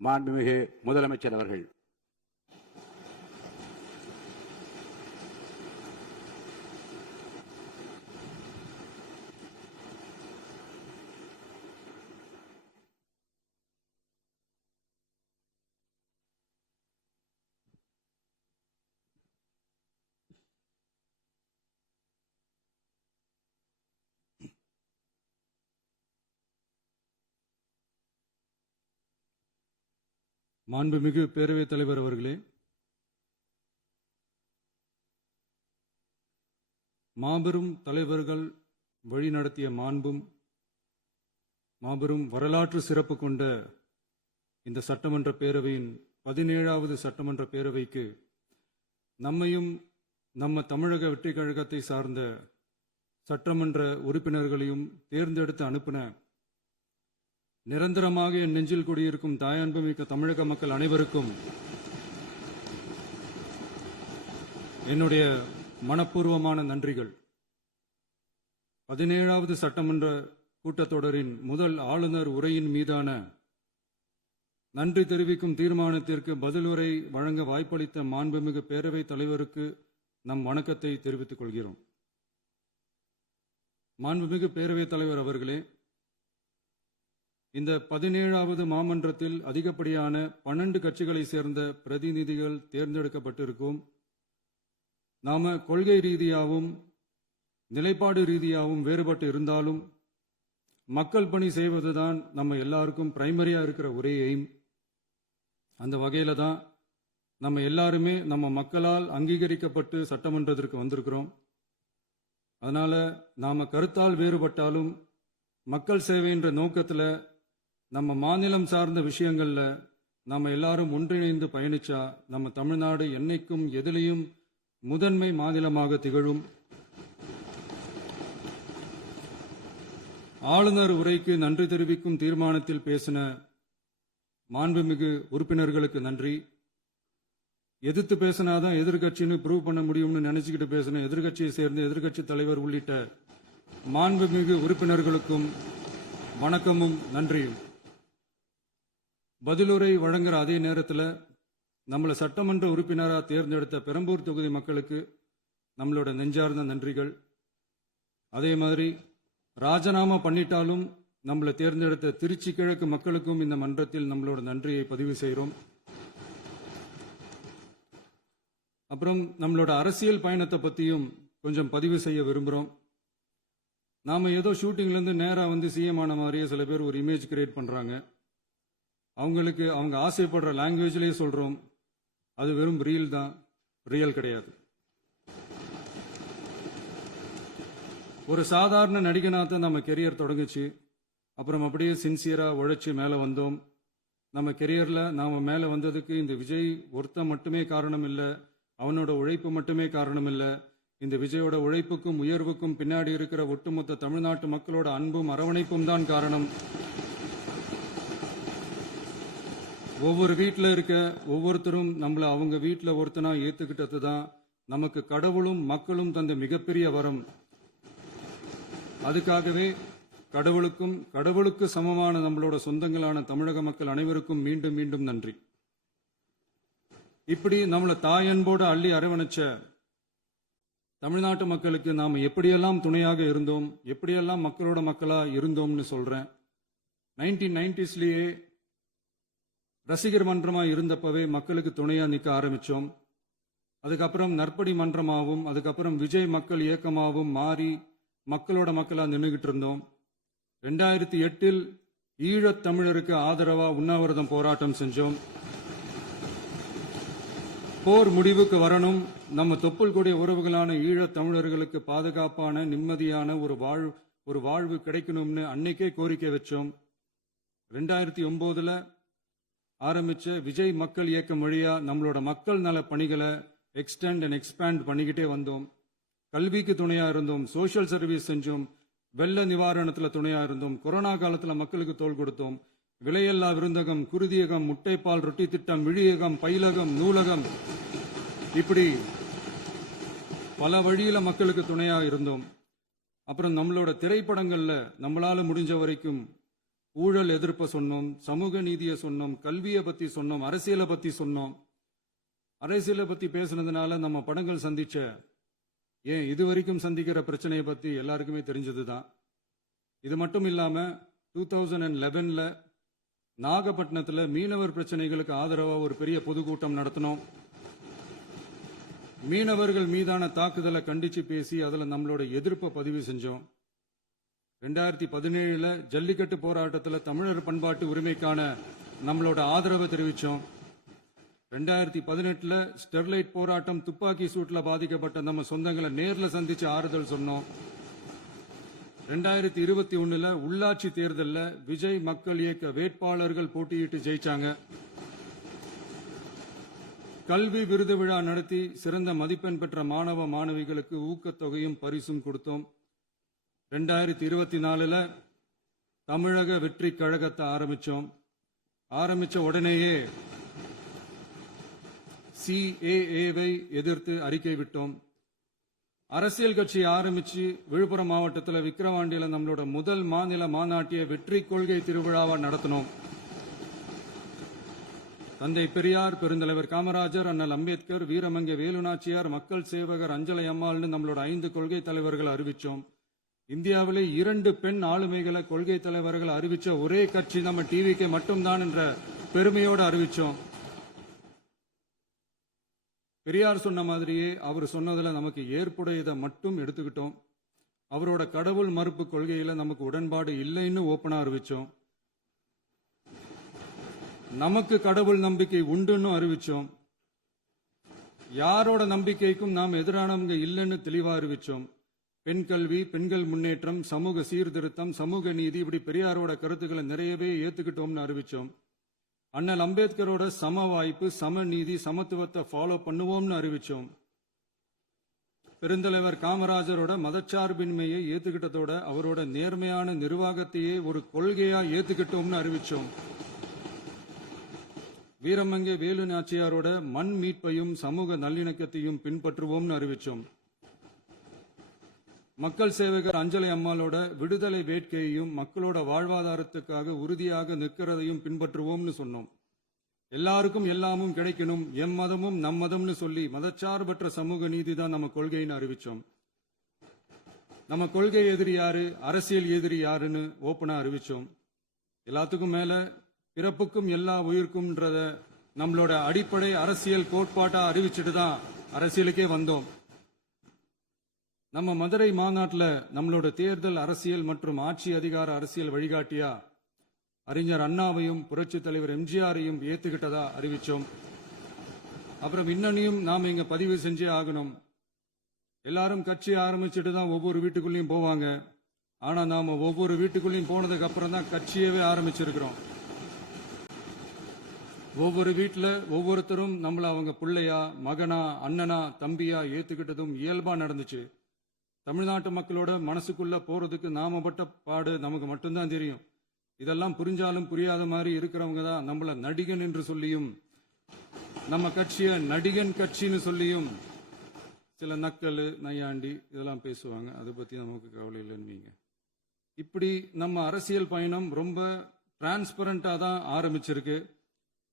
மாண்புமிகு முதலமைச்சர் அவர்கள். மாண்புமிகு பேரவைத் தலைவர் அவர்களே, மாபெரும் தலைவர்கள் வழிநடத்திய மாபெரும் வரலாற்று சிறப்பு கொண்ட இந்த சட்டமன்ற பேரவையின் 17வது சட்டமன்ற பேரவைக்கு நம்மையும் நம்ம தமிழக வெற்றி கழகத்தை சார்ந்த சட்டமன்ற உறுப்பினர்களையும் தேர்ந்தெடுத்து அனுப்பின நிரந்தரமாக என் நெஞ்சில் குடியிருக்கும் தாயன்புமிக்க தமிழக மக்கள் அனைவருக்கும் என்னுடைய மனப்பூர்வமான நன்றிகள். 17வது சட்டமன்ற கூட்டத்தொடரின் முதல் ஆளுநர் உரையின் மீதான நன்றி தெரிவிக்கும் தீர்மானத்திற்கு பதிலுரை வழங்க வாய்ப்பளித்த மாண்புமிகு பேரவைத் தலைவருக்கு நம் வணக்கத்தை தெரிவித்துக் கொள்கிறோம். மாண்புமிகு பேரவைத் தலைவர் அவர்களே, இந்த 17வது மாமன்றத்தில் அதிகப்படியான 12 கட்சிகளை சேர்ந்த பிரதிநிதிகள் தேர்ந்தெடுக்கப்பட்டிருக்கும். நாம கொள்கை ரீதியாகவும் நிலைப்பாடு ரீதியாகவும் வேறுபட்டு இருந்தாலும் மக்கள் பணி செய்வதுதான் நம்ம எல்லாருக்கும் பிரைமரியா இருக்கிற ஒரே எய்ம். அந்த வகையில தான் நம்ம எல்லாருமே நம்ம மக்களால் அங்கீகரிக்கப்பட்டு சட்டமன்றத்திற்கு வந்திருக்கிறோம். அதனால நாம கருத்தால் வேறுபட்டாலும் மக்கள் சேவை என்ற நோக்கத்தில் நம்ம மாநிலம் சார்ந்த விஷயங்கள்ல நம்ம எல்லாரும் ஒன்றிணைந்து பயணிச்சா நம்ம தமிழ்நாடு என்னைக்கும் எதிலையும் முதன்மை மாநிலமாக திகழும். ஆளுநர் உரைக்கு நன்றி தெரிவிக்கும் தீர்மானத்தில் பேசின மாண்புமிகு உறுப்பினர்களுக்கு நன்றி. எதிர்த்து பேசினாதான் எதிர்கட்சின்னு ப்ரூவ் பண்ண முடியும்னு நினைச்சுக்கிட்டு பேசின எதிர்கட்சியை சேர்ந்த எதிர்கட்சி தலைவர் உள்ளிட்ட மாண்புமிகு உறுப்பினர்களுக்கும் வணக்கமும் நன்றியும். பதிலுரை வழங்குற அதே நேரத்தில் நம்மளை சட்டமன்ற உறுப்பினராக தேர்ந்தெடுத்த பெரம்பூர் தொகுதி மக்களுக்கு நம்மளோட நெஞ்சார்ந்த நன்றிகள். அதே மாதிரி ராஜினாமா பண்ணிட்டாலும் நம்மளை தேர்ந்தெடுத்த திருச்சி கிழக்கு மக்களுக்கும் இந்த மன்றத்தில் நம்மளோட நன்றியை பதிவு செய்கிறோம். அப்புறம் நம்மளோட அரசியல் பயணத்தை பற்றியும் கொஞ்சம் பதிவு செய்ய விரும்புகிறோம். நாம ஏதோ ஷூட்டிங்லேருந்து நேராக வந்து சிஎம் ஆன மாதிரியே சில பேர் ஒரு இமேஜ் கிரியேட் பண்ணுறாங்க. அவங்களுக்கு அவங்க ஆசைப்படுற லாங்குவேஜ்லேயே சொல்கிறோம், அது வெறும் ரீல் தான், ரியல் கிடையாது. ஒரு சாதாரண நடிகனாக நம்ம கெரியர் தொடங்குச்சு. அப்புறம் அப்படியே சின்சியராக உழைச்சி மேலே வந்தோம். நம்ம கெரியரில் நாம் மேலே வந்ததுக்கு இந்த விஜய் ஒருத்தன் மட்டுமே காரணம் இல்லை, அவனோட உழைப்பு மட்டுமே காரணம் இல்லை. இந்த விஜயோட உழைப்புக்கும் உயர்வுக்கும் பின்னாடி இருக்கிற ஒட்டுமொத்த தமிழ்நாட்டு மக்களோட அன்பும் அரவணைப்பும் தான் காரணம். ஒவ்வொரு வீட்டில் இருக்க ஒவ்வொருத்தரும் நம்மளை அவங்க வீட்டில் ஒருத்தனா ஏற்றுக்கிட்டது தான் நமக்கு கடவுளும் மக்களும் தந்த மிகப்பெரிய வரம். அதுக்காகவே கடவுளுக்கு சமமான நம்மளோட சொந்தங்களான தமிழக மக்கள் அனைவருக்கும் மீண்டும் மீண்டும் நன்றி. இப்படி நம்மளை தாயன்போடு அள்ளி அரவணைச்ச தமிழ்நாட்டு மக்களுக்கு நாம் எப்படியெல்லாம் துணையாக இருந்தோம், எப்படியெல்லாம் மக்களோட மக்களா இருந்தோம்னு சொல்றேன். 1990ஸ்லயே ரசிகர் மன்றமா இருந்தப்பவே மக்களுக்கு துணையா நிற்க ஆரம்பிச்சோம். அதுக்கப்புறம் நற்படி மன்றமாகவும் அதுக்கப்புறம் விஜய் மக்கள் இயக்கமாகவும் மாறி மக்களோட மக்களா நின்றுகிட்டு இருந்தோம். 2008 ஈழத் தமிழருக்கு ஆதரவா உண்ணாவிரதம் போராட்டம் செஞ்சோம். போர் முடிவுக்கு வரணும், நம்ம தொப்புள் கூடிய உறவுகளான ஈழத் தமிழர்களுக்கு பாதுகாப்பான நிம்மதியான ஒரு வாழ்வு கிடைக்கணும்னு அன்னைக்கே கோரிக்கை வச்சோம். 2009 ஆரம்பிச்ச விஜய் மக்கள் இயக்கம் வழியா நம்மளோட மக்கள் நல பணிகளை எக்ஸ்டெண்ட் அண்ட் எக்ஸ்பேண்ட் பண்ணிக்கிட்டே வந்தோம். கல்விக்கு துணையா இருந்தோம், சோஷியல் சர்வீஸ் செஞ்சோம், வெள்ள நிவாரணத்துல துணையா இருந்தோம், கொரோனா காலத்துல மக்களுக்கு தோள் கொடுத்தோம். விலையில்லா விருந்தகம், குருதியகம், முட்டைப்பால் ரொட்டி திட்டம், விழியகம், பயிலகம், நூலகம், இப்படி பல வழியில மக்களுக்கு துணையா இருந்தோம். அப்புறம் நம்மளோட திரைப்படங்கள்ல நம்மளால முடிஞ்ச வரைக்கும் ஊழல் எதிர்ப்பை சொன்னோம், சமூக நீதியை சொன்னோம், கல்வியை பத்தி சொன்னோம், அரசியலை பத்தி சொன்னோம். அரசியலை பத்தி பேசுனதுனால நம்ம படங்கள் சந்திச்ச இதுவரைக்கும் சந்திக்கிற பிரச்சனையை பத்தி எல்லாருக்குமே தெரிஞ்சதுதான். இது மட்டும் இல்லாம 2011 நாகப்பட்டினத்துல மீனவர் பிரச்சனைகளுக்கு ஆதரவா ஒரு பெரிய பொதுக்கூட்டம் நடத்தினோம். மீனவர்கள் மீதான தாக்குதலை கண்டிச்சு பேசி அதுல நம்மளோட எதிர்ப்பை பதிவு செஞ்சோம். 2017 ஜல்லிக்கட்டு போராட்டத்தில் தமிழர் பண்பாட்டு உரிமைக்கான நம்மளோட ஆதரவை தெரிவிச்சோம். 2018 ஸ்டெர்லைட் போராட்டம் துப்பாக்கி சூட்ல பாதிக்கப்பட்ட நம்ம சொந்தங்களை நேர்ல சந்திச்சு ஆறுதல் சொன்னோம். 2021 உள்ளாட்சி தேர்தலில் விஜய் மக்கள் இயக்க வேட்பாளர்கள் போட்டியிட்டு ஜெயிச்சாங்க. கல்வி விருது விழா நடத்தி சிறந்த மதிப்பெண் பெற்ற மாணவ மாணவிகளுக்கு ஊக்கத்தொகையும் பரிசும் கொடுத்தோம். 2024 தமிழக வெற்றி கழகத்தை ஆரம்பிச்ச உடனேயே CAA-வை எதிர்த்து அறிக்கை விட்டோம். அரசியல் கட்சி ஆரம்பிச்சு விழுப்புரம் மாவட்டத்தில் விக்கிரவாண்டியில நம்மளோட முதல் மாநில மாநாட்டிய வெற்றி கொள்கை திருவிழாவை நடத்தினோம். தந்தை பெரியார், பெருந்தலைவர் காமராஜர், அண்ணல் அம்பேத்கர், வீரமங்கை வேலுநாச்சியார், மக்கள் சேவகர் அஞ்சலை அம்மாள்னு நம்மளோட 5 கொள்கை தலைவர்களை அறிவிச்சோம். இந்தியாவிலே 2 பெண் ஆளுமைகளை கொள்கை தலைவர்கள் அறிவிச்ச ஒரே கட்சி நம்ம டிவிக்கு மட்டும்தான் என்ற பெருமையோடு அறிவிச்சோம். பெரியார் சொன்ன மாதிரியே அவர் சொன்னதுல நமக்கு ஏற்புடையதை மட்டும் எடுத்துக்கிட்டோம். அவரோட கடவுள் மறுப்பு கொள்கையில நமக்கு உடன்பாடு இல்லைன்னு ஓப்பனா அறிவிச்சோம். நமக்கு கடவுள் நம்பிக்கை உண்டுன்னு அறிவிச்சோம். யாரோட நம்பிக்கைக்கும் நாம் எதிரானவங்க இல்லைன்னு தெளிவா அறிவிச்சோம். பெண் கல்வி, பெண்கள் முன்னேற்றம், சமூக சீர்திருத்தம், சமூக நீதி, இப்படி பெரியாரோட கருத்துக்களை நிறையவே ஏத்துக்கிட்டோம்னு அறிவிச்சோம். அண்ணல் அம்பேத்கரோட சம வாய்ப்பு, சம நீதி, சமத்துவத்தை ஃபாலோ பண்ணுவோம்னு அறிவிச்சோம். பெருந்தலைவர் காமராஜரோட மதச்சார்பின்மையை ஏத்துக்கிட்டதோட அவரோட நேர்மையான நிர்வாகத்தையே ஒரு கொள்கையா ஏத்துக்கிட்டோம்னு அறிவிச்சோம். வீரமங்கை வேலு நாச்சியாரோட மண் மீட்பையும் சமூக நல்லிணக்கத்தையும் பின்பற்றுவோம்னு அறிவிச்சோம். மக்கள் சேவகர் அஞ்சலை அம்மாளோட விடுதலை வேட்கையையும் மக்களோட வாழ்வாதாரத்துக்காக உறுதியாக நிற்கிறதையும் பின்பற்றுவோம்னு சொன்னோம். எல்லாருக்கும் எல்லாமும் கிடைக்கணும், எம் மதமும் நம் மதம்னு சொல்லி மதச்சார்பற்ற சமூக நீதி தான் நம்ம கொள்கைன்னு அறிவிச்சோம். நம்ம கொள்கை எதிரி யாரு, அரசியல் எதிரி யாருன்னு ஓப்பனா அறிவிச்சோம். எல்லாத்துக்கும் மேல பிறப்புக்கும் எல்லா உயிருக்கும்ன்றத நம்மளோட அடிப்படை அரசியல் கோட்பாட்டா அறிவிச்சுட்டு தான் அரசியலுக்கே வந்தோம். நம்ம மதுரை மாநாட்டில் நம்மளோட தேர்தல் அரசியல் மற்றும் ஆட்சி அதிகார அரசியல் வழிகாட்டியா அறிஞர் அண்ணாவையும் புரட்சி தலைவர் எம்ஜிஆரையும் ஏத்துக்கிட்டதா அறிவிச்சோம். அப்புறம் இன்னனையும் நாம இங்க பதிவு செஞ்சே ஆகணும். எல்லாரும் கட்சி ஆரம்பிச்சுட்டு தான் ஒவ்வொரு வீட்டுக்குள்ளேயும் போவாங்க. ஆனா நாம ஒவ்வொரு வீட்டுக்குள்ளேயும் போனதுக்கு அப்புறம் தான் கட்சியவே ஆரம்பிச்சிருக்கிறோம். ஒவ்வொரு வீட்டில் ஒவ்வொருத்தரும் நம்மள அவங்க பிள்ளையா, மகனா, அண்ணனா, தம்பியா ஏத்துக்கிட்டதும் இயல்பா நடந்துச்சு. தமிழ்நாட்டு மக்களோட மனசுக்குள்ள போறதுக்கு நாம பட்ட பாடு நமக்கு மட்டும்தான் தெரியும். இதெல்லாம் புரிஞ்சாலும் புரியாத மாதிரி இருக்கிறவங்க தான் நம்மள நடிகன் என்று சொல்லியும் நம்ம கட்சிய நடிகன் கட்சின்னு சொல்லியும் சில நக்கல், நையாண்டி இதெல்லாம் பேசுவாங்க. அதை பத்தி நமக்கு கவலை இல்லைன்னு. இப்படி நம்ம அரசியல் பயணம் ரொம்ப டிரான்ஸ்பரண்டா தான் ஆரம்பிச்சிருக்கு.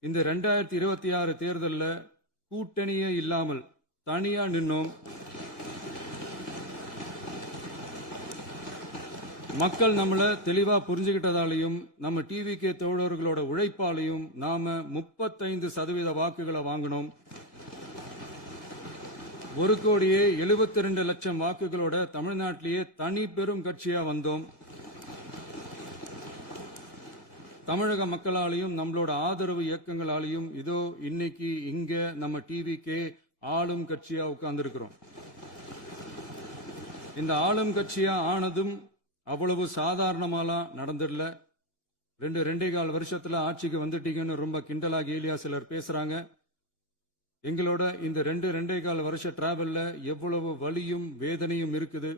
இந்த 2026 தேர்தலில் கூட்டணியே இல்லாமல் தனியா நின்னோம். மக்கள் நம்மள தெளிவா புரிஞ்சுக்கிட்டதாலையும் நம்ம டிவிகே தோழர்களோட உழைப்பாலையும் நாம 35% வாக்குகளை வாங்கினோம். 1,72,00,000 வாக்குகளோட தமிழ்நாட்டிலேயே தனி பெரும் கட்சியா வந்தோம். தமிழக மக்களாலையும் நம்மளோட ஆதரவு இயக்கங்களாலையும் இதோ இன்னைக்கு இங்க நம்ம டிவிகே ஆளும் கட்சியா உட்கார்ந்துருக்கிறோம். இந்த ஆளும் கட்சியா ஆனதும் அவ்வளவு சாதாரணமாலாம் நடந்துடல. 2.25 வருஷத்துல ஆட்சிக்கு வந்துட்டீங்கன்னு ரொம்ப கிண்டலா கேலியா சிலர் பேசுறாங்க. எங்களோட இந்த 2.25 வருஷ டிராவல்ல எவ்வளவு வலியும் வேதனையும் இருக்குது.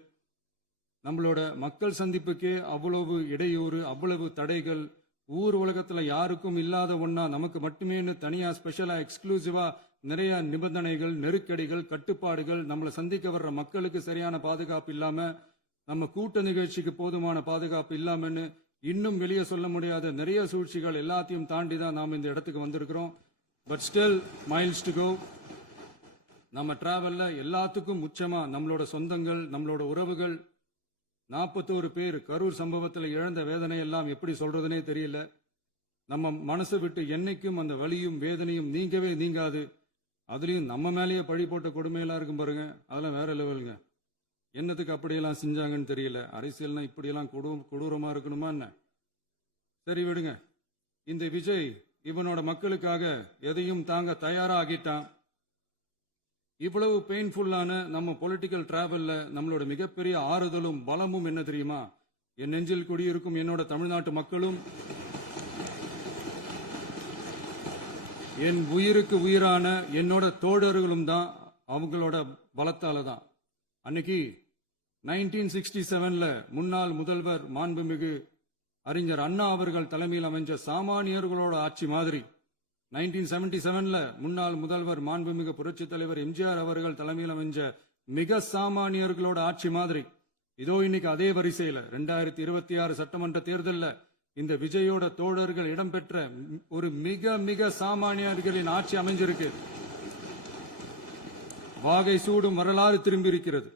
நம்மளோட மக்கள் சந்திப்புக்கே அவ்வளவு இடையூறு, அவ்வளவு தடைகள், ஊர் உலகத்துல யாருக்கும் இல்லாத ஒன்னா நமக்கு மட்டுமே தனியா ஸ்பெஷலா எக்ஸ்க்ளூசிவா நிறைய நிபந்தனைகள், நெருக்கடிகள், கட்டுப்பாடுகள், நம்மளை சந்திக்க வர்ற மக்களுக்கு சரியான பாதுகாப்பு இல்லாம, நம்ம கூட்ட நிகழ்ச்சிக்கு போதுமான பாதுகாப்பு இல்லாமன்னு இன்னும் வெளியே சொல்ல முடியாத நிறைய சூழ்ச்சிகள் எல்லாத்தையும் தாண்டி தான் நாம் இந்த இடத்துக்கு வந்திருக்கிறோம். But still miles to go. நம்ம டிராவல்ல எல்லாத்துக்கும் உச்சமா நம்மளோட சொந்தங்கள், நம்மளோட உறவுகள், 41 பேர் கரூர் சம்பவத்தில் இழந்த வேதனை எல்லாம் எப்படி சொல்றதுனே தெரியல. நம்ம மனசை விட்டு என்னைக்கும் அந்த வலியும் வேதனையும் நீங்கவே நீங்காது. அதுலயும் நம்ம மேலேயே பழி போட்ட கொடுமையெல்லாம் இருக்கும் பாருங்க, அதெல்லாம் வேற லெவலுங்க. என்னத்துக்கு அப்படியெல்லாம் செஞ்சாங்கன்னு தெரியல. அரசியல்னா இப்படியெல்லாம் கொடூரமா இருக்கணுமா என்ன? சரி விடுங்க. இந்த விஜய் இவனோட மக்களுக்காக எதையும் தாங்க தயாராகிட்டான். இவ்வளவு பெயின்ஃபுல்லான நம்ம பொலிட்டிக்கல் டிராவல்ல நம்மளோட மிகப்பெரிய ஆறுதலும் பலமும் என்ன தெரியுமா? என் நெஞ்சில் குடியிருக்கும் என்னோட தமிழ்நாட்டு மக்களும், என் உயிருக்கு உயிரான என்னோட தோழர்களும் தான். அவங்களோட பலத்தால தான். அன்னைக்கு 1967ல முன்னாள் முதல்வர் மாண்புமிகு அறிஞர் அண்ணா அவர்கள் தலைமையில் அமைஞ்ச சாமானியர்களோட ஆட்சி மாதிரி, 1977ல முன்னாள் முதல்வர் மாண்புமிகு புரட்சித் தலைவர் எம்ஜிஆர் அவர்கள் தலைமையில் அமைஞ்ச மிக சாமானியர்களோட ஆட்சி மாதிரி, இதோ இன்னைக்கு அதே வரிசையில 2026 சட்டமன்ற தேர்தலில் இந்த விஜயோட தோழர்கள் இடம்பெற்ற ஒரு மிக மிக சாமானியர்களின் ஆட்சி அமைஞ்சிருக்கு. வாகை சூடும் வரலாறு திரும்பி இருக்கிறது.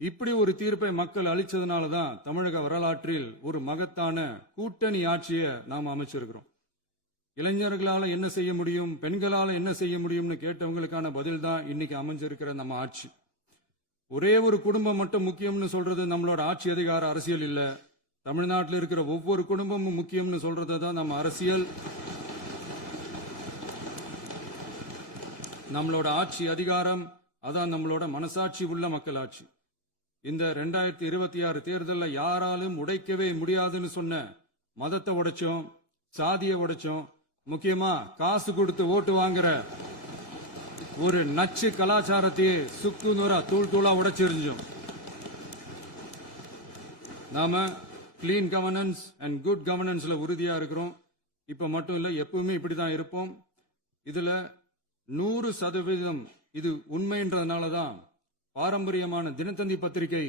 இப்படி ஒரு தீர்ப்பை மக்கள் அளிச்சதுனால தான் தமிழக வரலாற்றில் ஒரு மகத்தான கூட்டணி ஆட்சியை நாம் அமைச்சிருக்கிறோம். இளைஞர்களால என்ன செய்ய முடியும், பெண்களால என்ன செய்ய முடியும்னு கேட்டவங்களுக்கான பதில் தான் இன்னைக்கு அமைஞ்சிருக்கிற நம்ம ஆட்சி. ஒரே ஒரு குடும்பம் மட்டும் முக்கியம்னு சொல்றது நம்மளோட ஆட்சி அதிகார அரசியல் இல்ல. தமிழ்நாட்டில் இருக்கிற ஒவ்வொரு குடும்பமும் முக்கியம்னு சொல்றது தான் நம்ம அரசியல். நம்மளோட ஆட்சி அதிகாரம் அதான் நம்மளோட மனசாட்சி உள்ள மக்களாட்சி. இந்த 2026 தேர்தலில் யாராலும் உடைக்கவே முடியாதுன்னு சொன்ன மதத்தை உடைச்சோம், சாதியை உடைச்சோம், முக்கியமா காசு கொடுத்து ஓட்டு வாங்குற ஒரு நச்சு கலாச்சாரத்தையே சுக்கு நூறா தூள் தூளா உடைச்சிருந்தோம். நாம கிளீன் கவர்னன்ஸ் அண்ட் குட் கவர்னன்ஸ்ல உறுதியா இருக்கிறோம். இப்ப மட்டும் இல்ல, எப்பவுமே இப்படிதான் இருப்போம். இதுல 100% இது உண்மைன்றதுனால தான் பாரம்பரியமான தினத்தந்தி பத்திரிகை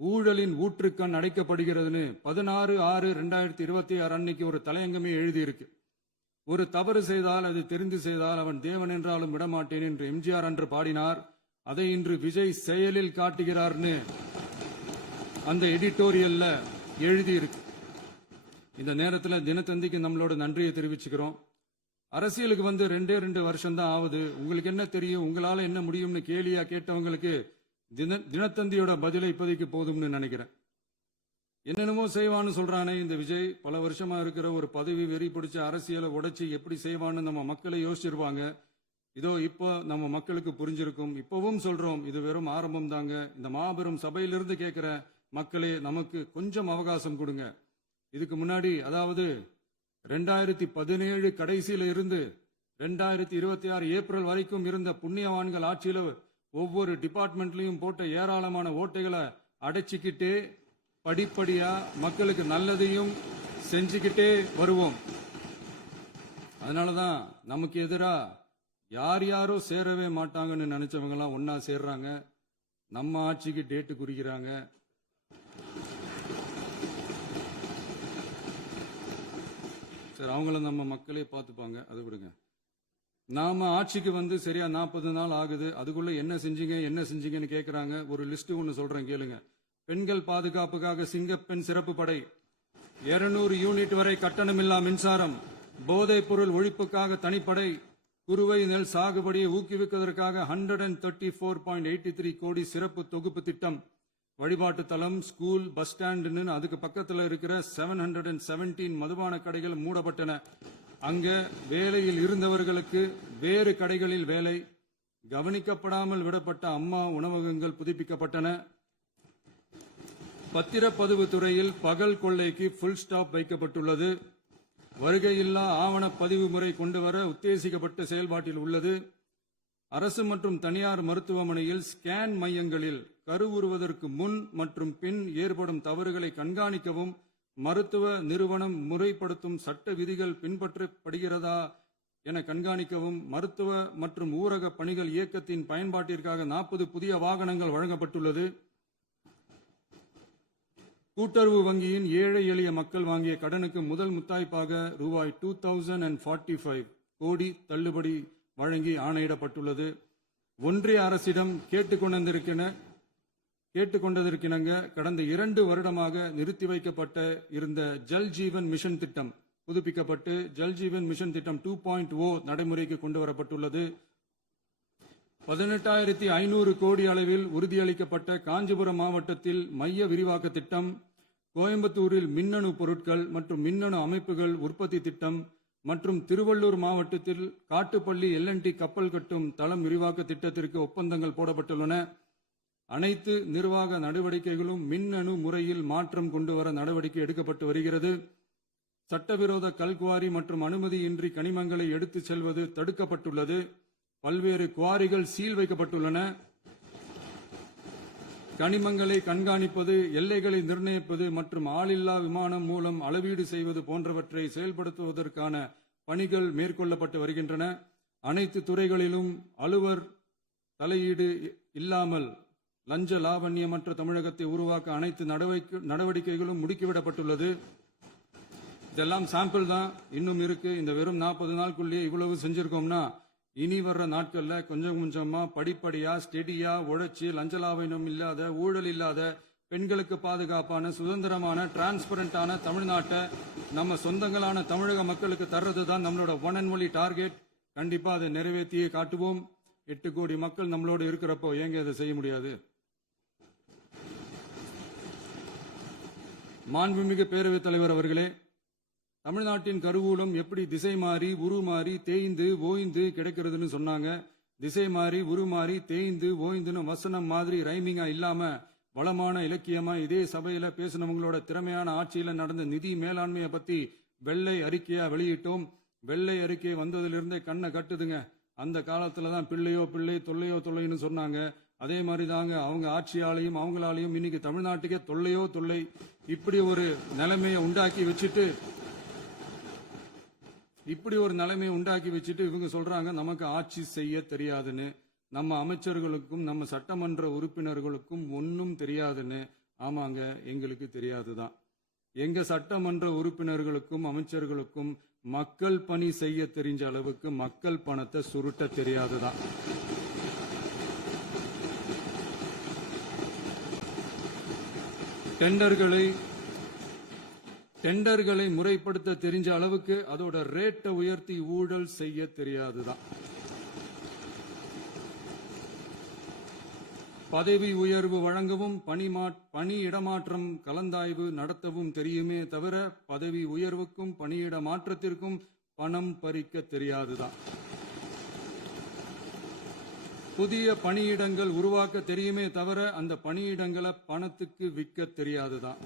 ஊழலின் ஊற்றுக்கண் அடைக்கப்படுகிறதுன்னு 16/6/2026 அன்னைக்கு ஒரு தலையங்கமே எழுதியிருக்கு. ஒரு தவறு செய்தால், அது தெரிந்து செய்தால் அவன் தேவன் என்றாலும் விடமாட்டேன் என்று எம்ஜிஆர் அன்று பாடினார். அதை இன்று விஜய் செயலில் காட்டுகிறார்னு அந்த எடிட்டோரியல்ல எழுதியிருக்கு. இந்த நேரத்தில் தினத்தந்திக்கு நம்மளோட நன்றியை தெரிவிச்சுக்கிறோம். அரசியலுக்கு வந்து 2 வருஷம் தான் ஆகுது. உங்களுக்கு என்ன தெரியும், உங்களால என்ன முடியும்னு கேலியா கேட்டவங்களுக்கு தினத்தந்தியோட பதிலை இப்போதைக்கு போதும்னு நினைக்கிறேன். என்னென்னமோ செய்வான்னு சொல்றானே இந்த விஜய், பல வருஷமா இருக்கிற ஒரு பதவி வெறி பிடிச்ச அரசியலை உடைச்சு எப்படி செய்வான்னு நம்ம மக்களை யோசிச்சிருவாங்க. இதோ இப்போ நம்ம மக்களுக்கு புரிஞ்சிருக்கும். இப்பவும் சொல்றோம், இது வெறும் ஆரம்பம் தாங்க. இந்த மாபெரும் சபையிலிருந்து கேட்கிற மக்களே, நமக்கு கொஞ்சம் அவகாசம் கொடுங்க. இதுக்கு முன்னாடி, அதாவது 2017 கடைசியில இருந்து 2026 ஏப்ரல் வரைக்கும் இருந்த புண்ணியவான்கள் ஆட்சியில ஒவ்வொரு டிபார்ட்மெண்ட்லயும் போட்ட ஏராளமான ஓட்டைகளை அடைச்சிக்கிட்டே படிப்படியா மக்களுக்கு நல்லதையும் செஞ்சுக்கிட்டே வருவோம். அதனாலதான் நமக்கு எதிரா யாரோ சேரவே மாட்டாங்கன்னு நினைச்சவங்க எல்லாம் ஒன்னா சேர்றாங்க. நம்ம ஆட்சிக்கு டேட்டு குறிக்கிறாங்க. சரி, அவங்கள நம்ம மக்களே பார்த்துப்பாங்க, அது விடுங்க. நாம ஆட்சிக்கு வந்து சரியா 40 நாள் ஆகுது. அதுக்குள்ள என்ன செஞ்சீங்கன்னு கேட்கறாங்க. ஒரு லிஸ்ட் ஒன்னு சொல்றேன் கேளுங்க. பெண்கள் பாதுகாப்புக்காக சிங்கப்பெண் சிறப்பு படை, 200 யூனிட் வரை கட்டணமில்லா மின்சாரம், போதைப் பொருள் ஒழிப்புக்காக தனிப்படை, குறுவை நெல் சாகுபடியை ஊக்குவிப்பதற்காக 134.83 கோடி சிறப்பு தொகுப்பு திட்டம், வழிபாட்டு தலம், ஸ்கூல், பஸ் ஸ்டாண்டுன்னு அதுக்கு பக்கத்தில் இருக்கிற 717 மதுபான கடைகள் மூடப்பட்டன. அங்க வேலையில் இருந்தவர்களுக்கு வேறு கடைகளில் வேலை, கவனிக்கப்படாமல் விடப்பட்ட அம்மா உணவகங்கள் புதுப்பிக்கப்பட்டன. பத்திரப்பதிவு துறையில் பகல் கொள்ளைக்கு புல் ஸ்டாப் வைக்கப்பட்டுள்ளது. வருகையில்லா ஆவண பதிவு முறை கொண்டுவர உத்தேசிக்கப்பட்ட செயல்பாட்டில் உள்ளது. அரசு மற்றும் தனியார் மருத்துவமனையில் ஸ்கேன் மையங்களில் கருவுறுவதற்கு முன் மற்றும் பின் ஏற்படும் தவறுகளை கண்காணிக்கவும், மருத்துவ நிறுவனம் முறைப்படுத்தும் சட்ட விதிகள் பின்பற்றப்படுகிறதா என கண்காணிக்கவும், மருத்துவ மற்றும் ஊரக பணிகள் இயக்கத்தின் பயன்பாட்டிற்காக 40 புதிய வாகனங்கள் வழங்கப்பட்டுள்ளது. கூட்டுறவு வங்கியின் ஏழை எளிய மக்கள் வாங்கிய கடனுக்கு முதல் முத்தாய்ப்பாக ரூபாய் 2045 கோடி தள்ளுபடி வழங்கி ஆணையிடப்பட்டுள்ளது. ஒன்றிய அரசிடம் கேட்டுக்கொண்டதற்கிணங்க கடந்த 2 வருடமாக நிறுத்தி வைக்கப்பட்ட இருந்த ஜல் ஜீவன் மிஷன் திட்டம் புதுப்பிக்கப்பட்டு ஜல் ஜீவன் மிஷன் திட்டம் 2.0 நடைமுறைக்கு கொண்டு வரப்பட்டுள்ளது. 18,500 கோடி அளவில் உறுதியளிக்கப்பட்ட காஞ்சிபுரம் மாவட்டத்தில் மைய விரிவாக்க திட்டம், கோயம்புத்தூரில் மின்னணு பொருட்கள் மற்றும் மின்னணு அமைப்புகள் உற்பத்தி திட்டம் மற்றும் திருவள்ளூர் மாவட்டத்தில் காட்டுப்பள்ளி LNT கப்பல் கட்டும் தளம் விரிவாக்க திட்டத்திற்கு ஒப்பந்தங்கள் போடப்பட்டுள்ளன. அனைத்து நிர்வாக நடவடிக்கைகளும் மின்னணு முறையில் மாற்றம் கொண்டுவர நடவடிக்கை எடுக்கப்பட்டு வருகிறது. சட்டவிரோத கல்குவாரி மற்றும் அனுமதியின்றி கனிமங்களை எடுத்துச் செல்வது தடுக்கப்பட்டுள்ளது. பல்வேறு குவாரிகள் சீல் வைக்கப்பட்டுள்ளன. கனிமங்களை கண்காணிப்பது, எல்லைகளை நிர்ணயிப்பது மற்றும் ஆளில்லா விமானம் மூலம் அளவீடு செய்வது போன்றவற்றை செயல்படுத்துவதற்கான பணிகள் மேற்கொள்ளப்பட்டு வருகின்றன. அனைத்து துறைகளிலும் அலுவலர் தலையீடு இல்லாமல் லஞ்ச லாவண்யமற்ற தமிழகத்தை உருவாக்க அனைத்து நடவடிக்கைகளும் முடுக்கிவிடப்பட்டுள்ளது. இதெல்லாம் சாம்பிள் தான், இன்னும் இருக்கு. இந்த வெறும் 40 நாளுக்குள்ளேயே இவ்வளவு செஞ்சிருக்கோம்னா இனி வர்ற நாட்கள்ல கொஞ்சம் கொஞ்சமா படிப்படியா ஸ்டெடியா உழைச்சி லஞ்ச லாவண்யம் இல்லாத, ஊழல் இல்லாத, பெண்களுக்கு பாதுகாப்பான, சுதந்திரமான, டிரான்ஸ்பரண்டான தமிழ்நாட்டை நம்ம சொந்தங்களான தமிழக மக்களுக்கு தர்றது தான் நம்மளோட ஒன் அண்ட் ஒன்லி டார்கெட். கண்டிப்பா அதை நிறைவேற்றியே காட்டுவோம். 8 கோடி மக்கள் நம்மளோட இருக்கிறப்போ ஏங்க அதை செய்ய முடியாது? மாண்புமிகு பேரவைத் தலைவர் அவர்களே, தமிழ்நாட்டின் கருவூலம் எப்படி திசை மாறி உருமாறி தேய்ந்து ஓய்ந்து கிடைக்கிறதுன்னு சொன்னாங்க. திசை மாறி உருமாறி தேய்ந்து ஓய்ந்துன்னு வசனம் மாதிரி ரைமிங்கா இல்லாம வளமான இலக்கியமா இதே சபையில பேசினவங்களோட திறமையான ஆட்சியில நடந்த நிதி மேலாண்மையை பத்தி வெள்ளை அறிக்கையா வெளியிட்டோம். வெள்ளை அறிக்கை வந்ததிலிருந்தே கண்ணை கட்டுதுங்க. அந்த காலத்துல தான் பிள்ளையோ பிள்ளை தொல்லையோ தொல்லைன்னு சொன்னாங்க. அதே மாதிரி தாங்க அவங்க ஆட்சியாலையும் அவங்களாலையும் இன்னைக்கு தமிழ்நாட்டுக்கே தொல்லையோ தொல்லை. இப்படி ஒரு நிலைமையை உண்டாக்கி வச்சுட்டு இவங்க சொல்றாங்க நமக்கு ஆட்சி செய்ய தெரியாதுன்னு. நம்ம அமைச்சர்களுக்கும் நம்ம சட்டமன்ற உறுப்பினர்களுக்கும் ஒன்னும் தெரியாதுன்னு. ஆமாங்க, எங்களுக்கு தெரியாதுதான். எங்க சட்டமன்ற உறுப்பினர்களுக்கும் அமைச்சர்களுக்கும் மக்கள் பணி செய்ய தெரிஞ்ச அளவுக்கு மக்கள் பணத்தை சுருட்ட தெரியாதுதான். டெண்டர்களை முறைப்படுத்த தெரிஞ்ச அளவுக்கு அதோட ரேட்டை உயர்த்தி ஊழல் செய்ய தெரியாதுதான். பதவி உயர்வு வழங்கவும் பணி இடமாற்றம் கலந்தாய்வு நடத்தவும் தெரியுமே தவிர பதவி உயர்வுக்கும் பணியிட மாற்றத்திற்கும் பணம் பறிக்க தெரியாதுதான். புதிய பணியிடங்கள் உருவாக்க தெரியுமே தவிர அந்த பணியிடங்களை பணத்துக்கு விற்க தெரியாதுதான்.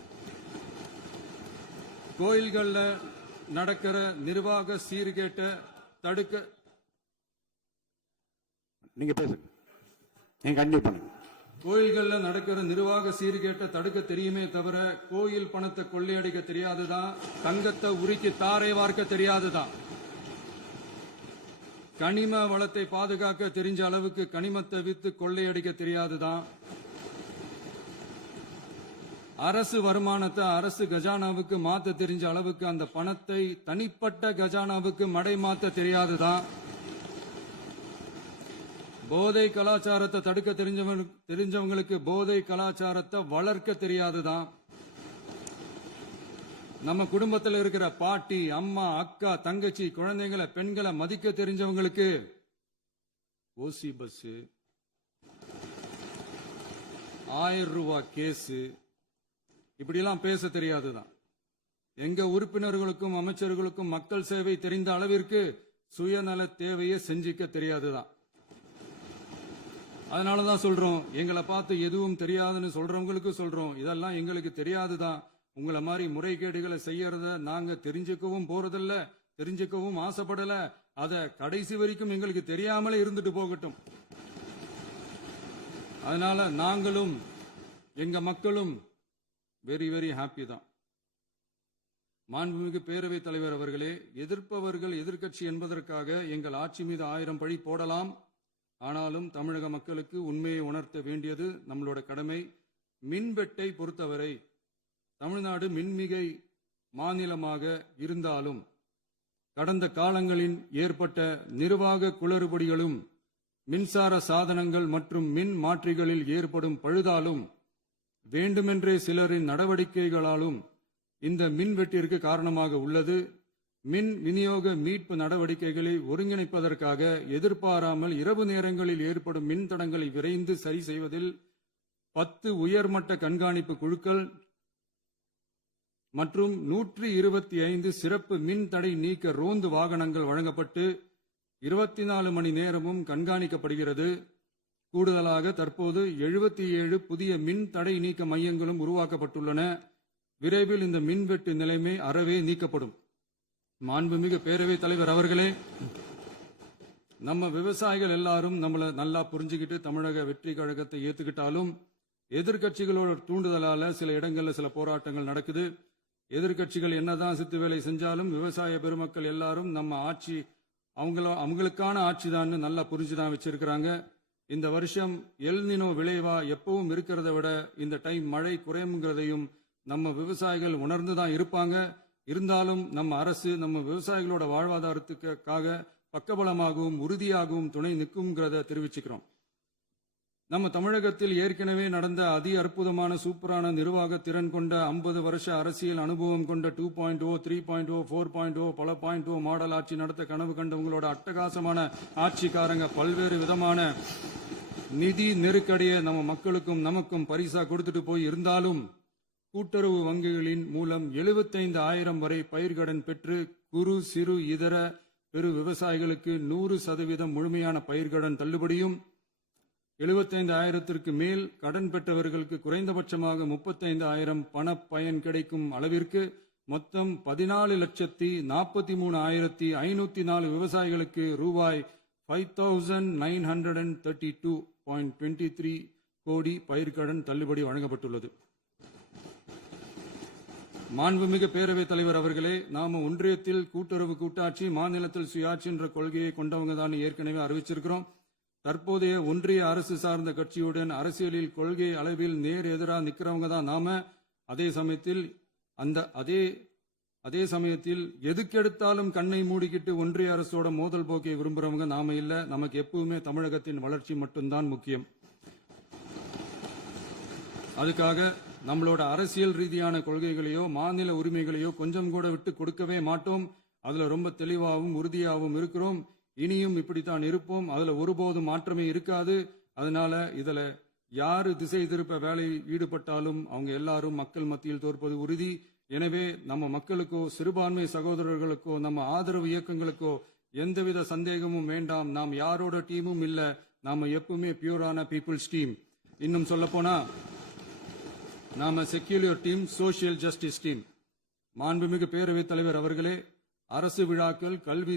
கோயில்கள்ல நடக்கிற நிர்வாக சீர்கேட்ட தடுக்க நீங்க பேசுங்க, நீங்க கண்டிப்பா பண்ணுங்க. கோயில்கள்ல நடக்கிற நிர்வாக சீர்கேட்ட தடுக்க தெரியுமே தவிர கோயில் பணத்தை கொள்ளையடிக்க தெரியாதுதான். தங்கத்தை உருக்கி தாரை வார்க்க தெரியாதுதான். கனிம வளத்தை பாதுகாக்க தெரிஞ்ச அளவுக்கு கனிமத்தை வித்து கொள்ளையடிக்க தெரியாதுதான். அரசு வருமானத்தை அரசு கஜானாவுக்கு மாத்த தெரிஞ்ச அளவுக்கு அந்த பணத்தை தனிப்பட்ட கஜானாவுக்கு மடை மாத்த தெரியாதுதான். போதை கலாச்சாரத்தை தடுக்க தெரிஞ்சவங்களுக்கு போதை கலாச்சாரத்தை வளர்க்க தெரியாதுதான். நம்ம குடும்பத்தில் இருக்கிற பாட்டி, அம்மா, அக்கா, தங்கச்சி, குழந்தைங்களை, பெண்களை மதிக்க தெரிஞ்சவங்களுக்கு ஓசி பஸ், 1000 ரூபாய் கேஸ், இப்படிலாம் பேச தெரியாதுதான். எங்க உறுப்பினர்களுக்கும் அமைச்சர்களுக்கும் மக்கள் சேவை தெரிந்த அளவிற்கு சுயநல தேவையை செஞ்சிக்க தெரியாதுதான். அதனாலதான் சொல்றோம், எங்களை பார்த்து எதுவும் தெரியாதுன்னு சொல்றவங்களுக்கு சொல்றோம், இதெல்லாம் எங்களுக்கு தெரியாதுதான். உங்களை மாதிரி முறைகேடுகளை செய்யறத நாங்க தெரிஞ்சுக்கவும் போறதில்ல, தெரிஞ்சுக்கவும் ஆசைப்படல. அத கடைசி வரைக்கும் எங்களுக்கு தெரியாமலே இருந்துட்டு போகட்டும். அதனால நாங்களும் எங்க மக்களும் வெரி வெரி ஹாப்பி தான். மாண்புமிகு பேரவைத் தலைவர் அவர்களே, எதிர்ப்பவர்கள் எதிர்க்கட்சி என்பதற்காக எங்கள் ஆட்சி மீது 1000 பழி போடலாம். ஆனாலும் தமிழக மக்களுக்கு உண்மையை உணர்த்த வேண்டியது நம்மளோட கடமை. மின்வெட்டை பொறுத்தவரை தமிழ்நாடு மின்மிகை மாநிலமாக இருந்தாலும் கடந்த காலங்களில் ஏற்பட்ட நிர்வாக குளறுபடிகளும் மின்சார சாதனங்கள் மற்றும் மின் மாற்றிகளில் ஏற்படும் பழுதாலும் வேண்டுமென்றே சிலரின் நடவடிக்கைகளாலும் இந்த மின்வெட்டிற்கு காரணமாக உள்ளது. மின் விநியோக மீட்பு நடவடிக்கைகளை ஒருங்கிணைப்பதற்காக எதிர்பாராமல் இரவு நேரங்களில் ஏற்படும் மின் தடங்களை விரைந்து சரி செய்வதில் 10 உயர்மட்ட கண்காணிப்பு குழுக்கள் மற்றும் 125 சிறப்பு மின் தடை நீக்க ரோந்து வாகனங்கள் வழங்கப்பட்டு 24 மணி நேரமும் கண்காணிக்கப்படுகிறது. கூடுதலாக தற்போது 77 புதிய மின் தடை நீக்க மையங்களும் உருவாக்கப்பட்டுள்ளன. விரைவில் இந்த மின்வெட்டு நிலைமை அறவே நீக்கப்படும். மாண்புமிகு பேரவைத் தலைவர் அவர்களே, நம்ம விவசாயிகள் எல்லாரும் நம்மளை நல்லா புரிஞ்சுக்கிட்டு தமிழக வெற்றி கழகத்தை ஏத்துக்கிட்டாலும் எதிர்க்கட்சிகளோட தூண்டுதலால சில இடங்கள்ல சில போராட்டங்கள் நடக்குது. எதிர்க்கட்சிகள் என்னதான் சித்து வேலை செஞ்சாலும் விவசாய பெருமக்கள் எல்லாரும் நம்ம ஆட்சி அவங்களுக்கான ஆட்சி தான் நல்லா புரிஞ்சுதான் வச்சிருக்கிறாங்க. இந்த வருஷம் எல் நினோ விளைவா எப்பவும் இருக்கிறத விட இந்த டைம் மழை குறையுங்கிறதையும் நம்ம விவசாயிகள் உணர்ந்துதான் இருப்பாங்க. இருந்தாலும் நம்ம அரசு நம்ம விவசாயிகளோட வாழ்வாதாரத்துக்காக பக்கபலமாகவும் உறுதியாகவும் துணை நிற்கும்ங்கிறத தெரிவிச்சுக்கிறோம். நம்ம தமிழகத்தில் ஏற்கனவே நடந்த அதி அற்புதமான சூப்பரான நிர்வாக திறன் கொண்ட 50 வருஷ அரசியல் அனுபவம் கொண்ட 2.0, 3.0, 4.0 பல 0.0 மாடல் ஆட்சி நடத்த கனவு கண்டவங்களோட அட்டகாசமான ஆட்சிக்காரங்க பல்வேறு விதமான நிதி நெருக்கடியை நம்ம மக்களுக்கும் நமக்கும் பரிசா கொடுத்துட்டு போய் இருந்தாலும் கூட்டுறவு வங்கிகளின் மூலம் 75,000 வரை பயிர்கடன் பெற்று குறு சிறு இதர பெரு விவசாயிகளுக்கு 100% முழுமையான பயிர்கடன் தள்ளுபடியும் 75,000க்கு மேல் கடன் பெற்றவர்களுக்கு குறைந்தபட்சமாக 35,000 பண பயன் கிடைக்கும் அளவிற்கு மொத்தம் 14,43,504 விவசாயிகளுக்கு ரூபாய் 5,932.23 கோடி பயிர்கடன் தள்ளுபடி வழங்கப்பட்டுள்ளது. மாண்புமிகு பேரவைத் தலைவர் அவர்களே, நாம ஒன்றியத்தில் கூட்டுறவு கூட்டாட்சி, மாநிலத்தில் சுயாட்சி என்ற கொள்கையை கொண்டவங்க தான் ஏற்கனவே அறிவிச்சிருக்கிறோம். தற்போதைய ஒன்றிய அரசு சார்ந்த கட்சியுடன் அரசியலில் கொள்கை அளவில் நேர் எதிராக நிக்கிறவங்க தான் நாம. அதே சமயத்தில் எதுக்கெடுத்தாலும் கண்ணை மூடிக்கிட்டு ஒன்றிய அரசோட மோதல் போக்கை விரும்புறவங்க நாம இல்ல. நமக்கு எப்பவுமே தமிழகத்தின் வளர்ச்சி மட்டும்தான் முக்கியம். அதுக்காக நம்மளோட அரசியல் ரீதியான கொள்கைகளையோ மாநில உரிமைகளையோ கொஞ்சம் கூட விட்டு கொடுக்கவே மாட்டோம். அதுல ரொம்ப தெளிவாகவும் உறுதியாகவும் இருக்கிறோம். இனியும் இப்படித்தான் இருப்போம். அதுல ஒருபோதும் மாற்றமே இருக்காது. அதனால இதுல யாரு திசை திருப்ப வேலையில் ஈடுபட்டாலும் அவங்க எல்லாரும் மக்கள் மத்தியில் தோற்பது உறுதி. எனவே நம்ம மக்களுக்கோ சிறுபான்மை சகோதரர்களுக்கோ நம்ம ஆதரவு இயக்கங்களுக்கோ எந்தவித சந்தேகமும் வேண்டாம். நாம் யாரோட டீமும் இல்ல. நாம எப்பவுமே பியூரான பீப்புள்ஸ் டீம். இன்னும் சொல்ல போனா நாம secular team, social justice team. மாண்புமிகு பேரவைத் தலைவர் அவர்களே, அரசு விழாக்கள், கல்வி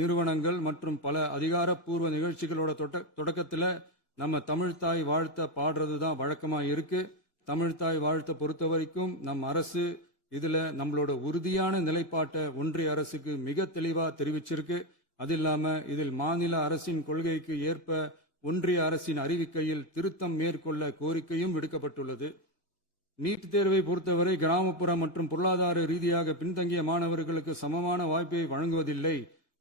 நிறுவனங்கள் மற்றும் பல அதிகாரப்பூர்வ நிகழ்ச்சிகளோட தொடக்கத்தில் நம்ம தமிழ்தாய் வாழ்த்த பாடுறது தான் வழக்கமா இருக்கு. தமிழ்தாய் வாழ்த்த பொறுத்த வரைக்கும் நம் அரசு இதுல நம்மளோட உறுதியான நிலைப்பாட்டை ஒன்றிய அரசுக்கு மிக தெளிவா தெரிவிச்சிருக்கு. அது இல்லாம இதில் மாநில அரசின் கொள்கைக்கு ஏற்ப ஒன்றிய அரசின் அறிவிக்கையில் திருத்தம் மேற்கொள்ள கோரிக்கையும் விடுக்கப்பட்டுள்ளது. நீட் தேர்வை பொறுத்தவரை கிராமப்புற மற்றும் பொருளாதார ரீதியாக பின்தங்கிய மாணவர்களுக்கு சமமான வாய்ப்பை வழங்குவதில்லை.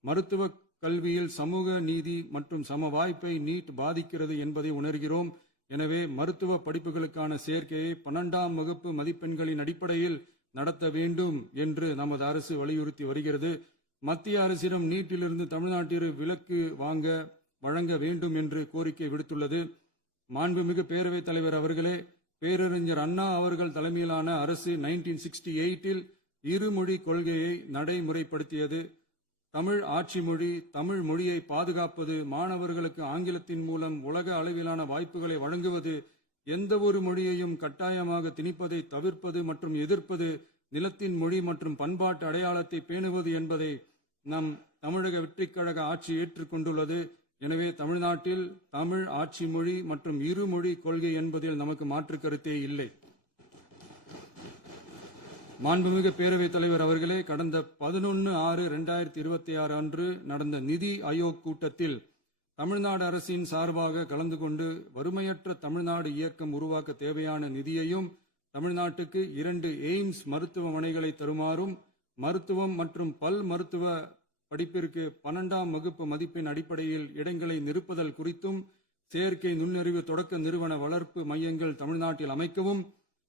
மருத்துவ கல்வியில் சமூக நீதி மற்றும் சம வாய்ப்பை நீட் பாதிக்கிறது என்பதை உணர்கிறோம். எனவே மருத்துவ படிப்புகளுக்கான சேர்க்கையை 12ஆம் வகுப்பு மதிப்பெண்களின் அடிப்படையில் நடத்த வேண்டும் என்று நமது அரசு வலியுறுத்தி வருகிறது. மத்திய அரசிடம் நீட்டிலிருந்து தமிழ்நாட்டிற்கு விலக்கு வழங்க வேண்டும் என்று கோரிக்கை விடுத்துள்ளது. மாண்புமிகு பேரவைத் தலைவர் அவர்களே, பேரறிஞர் அண்ணா அவர்கள் தலைமையிலான அரசு 1968 இருமொழி கொள்கையை நடைமுறைப்படுத்தியது. தமிழ் ஆட்சி மொழி, தமிழ் மொழியை பாதுகாப்பது, மாணவர்களுக்கு ஆங்கிலத்தின் மூலம் உலக அளவிலான வாய்ப்புகளை வழங்குவது, எந்த ஒரு மொழியையும் கட்டாயமாக திணிப்பதை தவிர்ப்பது மற்றும் எதிர்ப்பது, நிலத்தின் மொழி மற்றும் பண்பாட்டு அடையாளத்தை பேணுவது என்பதை நம் தமிழக வெற்றிக் கழக ஆட்சி ஏற்றுக்கொண்டுள்ளது. எனவே தமிழ்நாட்டில் தமிழ் ஆட்சி மொழி மற்றும் இருமொழி கொள்கை என்பதில் நமக்கு மாற்று கருத்தே இல்லை. மாண்புமிகு பேரவைத் தலைவர் அவர்களே, கடந்த 11/6/2026 அன்று நடந்த நிதி ஆயோக் கூட்டத்தில் தமிழ்நாடு அரசின் சார்பாக கலந்து கொண்டு வறுமையற்ற தமிழ்நாடு இயக்கம் உருவாக்க தேவையான நிதியையும் தமிழ்நாட்டுக்கு 2 எய்ம்ஸ் மருத்துவமனைகளை தருமாறும், மருத்துவம் மற்றும் பல் மருத்துவ படிப்பிற்கு 12ஆம் வகுப்பு மதிப்பெண் அடிப்படையில் இடங்களை நிரப்புதல் குறித்தும், செயற்கை நுண்ணறிவு தொடக்க நிறுவன வளர்ப்பு மையங்கள் தமிழ்நாட்டில் அமைக்கவும்,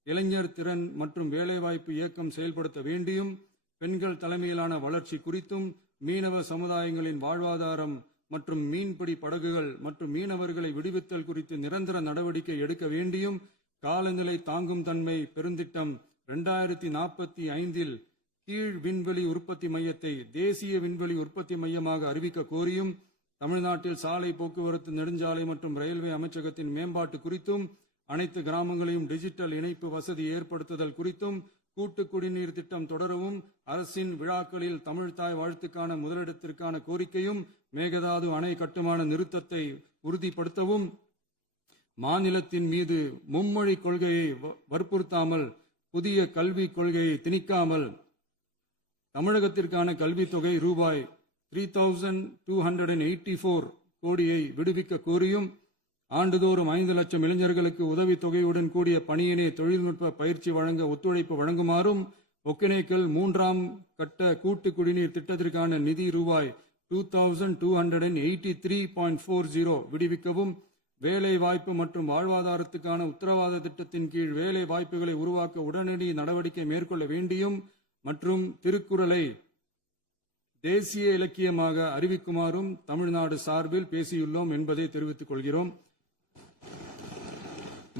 இளைஞர் திறன் மற்றும் வேலைவாய்ப்பு இயக்கம் செயல்படுத்த வேண்டியும், பெண்கள் தலைமையிலான வளர்ச்சி குறித்தும், மீனவ சமுதாயங்களின் வாழ்வாதாரம் மற்றும் மீன்பிடி படகுகள் மற்றும் மீனவர்களை விடுவித்தல் குறித்து நிரந்தர நடவடிக்கை எடுக்க வேண்டியும், காலநிலை தாங்கும் தன்மை பெருந்திட்டம் 2045 கீழ் விண்வெளி உற்பத்தி மையத்தை தேசிய விண்வெளி உற்பத்தி மையமாக அறிவிக்க கோரியும், தமிழ்நாட்டில் சாலை போக்குவரத்து நெடுஞ்சாலை மற்றும் ரயில்வே அமைச்சகத்தின் மேம்பாட்டு குறித்தும், அனைத்து கிராமங்களையும் டிஜிட்டல் இணைப்பு வசதி ஏற்படுத்துதல் குறித்தும், கூட்டு குடிநீர் திட்டம் தொடரவும், அரசின் விழாக்களில் தமிழ்தாய் வாழ்த்துக்கான முதலிடத்திற்கான கோரிக்கையும், மேகதாது அணை கட்டுமான நிறுத்தத்தை உறுதிப்படுத்தவும், மாநிலத்தின் மீது மும்மொழி கொள்கையை வற்புறுத்தாமல் புதிய கல்விக் கொள்கையை திணிக்காமல் தமிழகத்திற்கான கல்வித்தொகை ரூபாய் 3284 கோடியை விடுவிக்க கோரியும், ஆண்டுதோறும் 5 லட்சம் இளைஞர்களுக்கு உதவித் தொகையுடன் கூடிய பணியினை தொழில்நுட்ப பயிற்சி வழங்க ஒத்துழைப்பு வழங்குமாறும், ஒகேனக்கல் 3ஆம் கட்ட கூட்டு குடிநீர் திட்டத்திற்கான நிதி ரூபாய் 2283.40 விடுவிக்கவும், வேலை வாய்ப்பு மற்றும் வாழ்வாதாரத்துக்கான உத்தரவாத திட்டத்தின் கீழ் வேலை வாய்ப்புகளை உருவாக்க உடனடி நடவடிக்கை மேற்கொள்ள வேண்டியும் மற்றும் திருக்குறளை தேசிய இலக்கியமாக அறிவிக்குமாறும் தமிழ்நாடு சார்பில் பேசியுள்ளோம் என்பதை தெரிவித்துக் கொள்கிறோம்.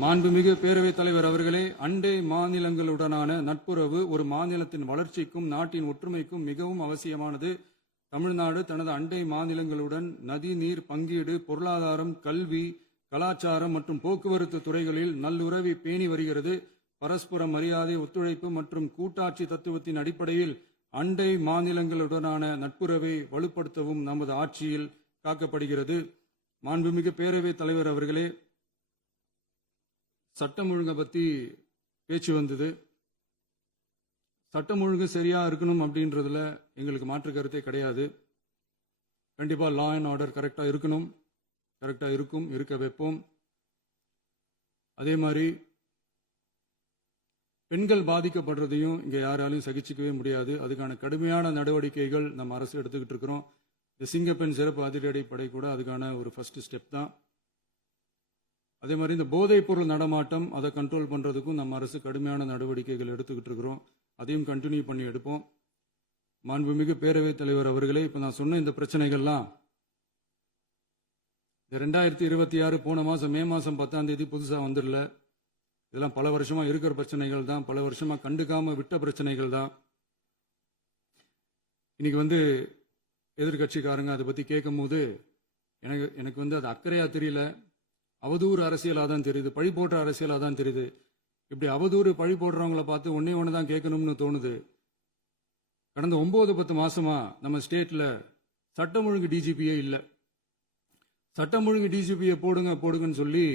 மாண்புமிகு பேரவைத் தலைவர் அவர்களே, அண்டை மாநிலங்களுடனான நட்புறவு ஒரு மாநிலத்தின் வளர்ச்சிக்கும் நாட்டின் ஒற்றுமைக்கும் மிகவும் அவசியமானது. தமிழ்நாடு தனது அண்டை மாநிலங்களுடன் நதி நீர் பங்கீடு, பொருளாதாரம், கல்வி, கலாச்சாரம் மற்றும் போக்குவரத்து துறைகளில் நல்லுறவை பேணி வருகிறது. பரஸ்பர மரியாதை, ஒத்துழைப்பு மற்றும் கூட்டாட்சி தத்துவத்தின் அடிப்படையில் அண்டை மாநிலங்களுடனான நட்புறவை வலுப்படுத்தவும் நமது ஆட்சியில் காக்கப்படுகிறது. மாண்புமிகு பேரவைத் தலைவர் அவர்களே, சட்டம் ஒழுங்கை பத்தி பேச்சு வந்தது. சட்டம் ஒழுங்கு சரியா இருக்கணும் அப்படின்றதுல எங்களுக்கு மாற்று கருத்தே கிடையாது. கண்டிப்பா லா அண்ட் ஆர்டர் கரெக்டா இருக்கணும், கரெக்டா இருக்கும், இருக்க வைப்போம். அதே மாதிரி பெண்கள் பாதிக்கப்படுறதையும் இங்க யாராலையும் சகிச்சுக்கவே முடியாது. அதுக்கான கடுமையான நடவடிக்கைகள் நம்ம அரசு எடுத்துக்கிட்டு இருக்கிறோம். இந்த சிங்கப்பெண் சிறப்பு அதிரடிப்படை கூட அதுக்கான ஒரு ஃபர்ஸ்ட் ஸ்டெப் தான். அதே மாதிரி இந்த போதைப் பொருள் நடமாட்டம் அதை கண்ட்ரோல் பண்றதுக்கும் நம்ம அரசு கடுமையான நடவடிக்கைகள் எடுத்துக்கிட்டு இருக்கிறோம். அதையும் கண்டினியூ பண்ணி எடுப்போம். மாண்புமிகு பேரவைத் தலைவர் அவர்களே, இப்ப நான் சொன்ன இந்த பிரச்சனைகள்லாம் 2026 போன மாசம் மே மாசம் 10ஆம் தேதி புதுசா வந்துடல. இதெல்லாம் பல வருஷமா இருக்கிற பிரச்சனைகள் தான், பல வருஷமா கண்டுக்காம விட்ட பிரச்சனைகள் தான். இன்னைக்கு எதிர்கட்சிக்காரங்க அதை பத்தி கேட்கும் போது எனக்கு அது அக்கறையா தெரியல, அவதூறு அரசியலா தான் தெரியுது, பழி போடுற அரசியலா தான் தெரியுது. இப்படி அவதூறு பழி போடுறவங்களை பார்த்து ஒன்னே ஒன்று தான் கேட்கணும்னு தோணுது. கடந்த 9-10 மாசமா நம்ம ஸ்டேட்ல சட்டம் ஒழுங்கு டிஜிபியே இல்லை. சட்டம் ஒழுங்கு டிஜிபியை போடுங்கன்னு சொல்லி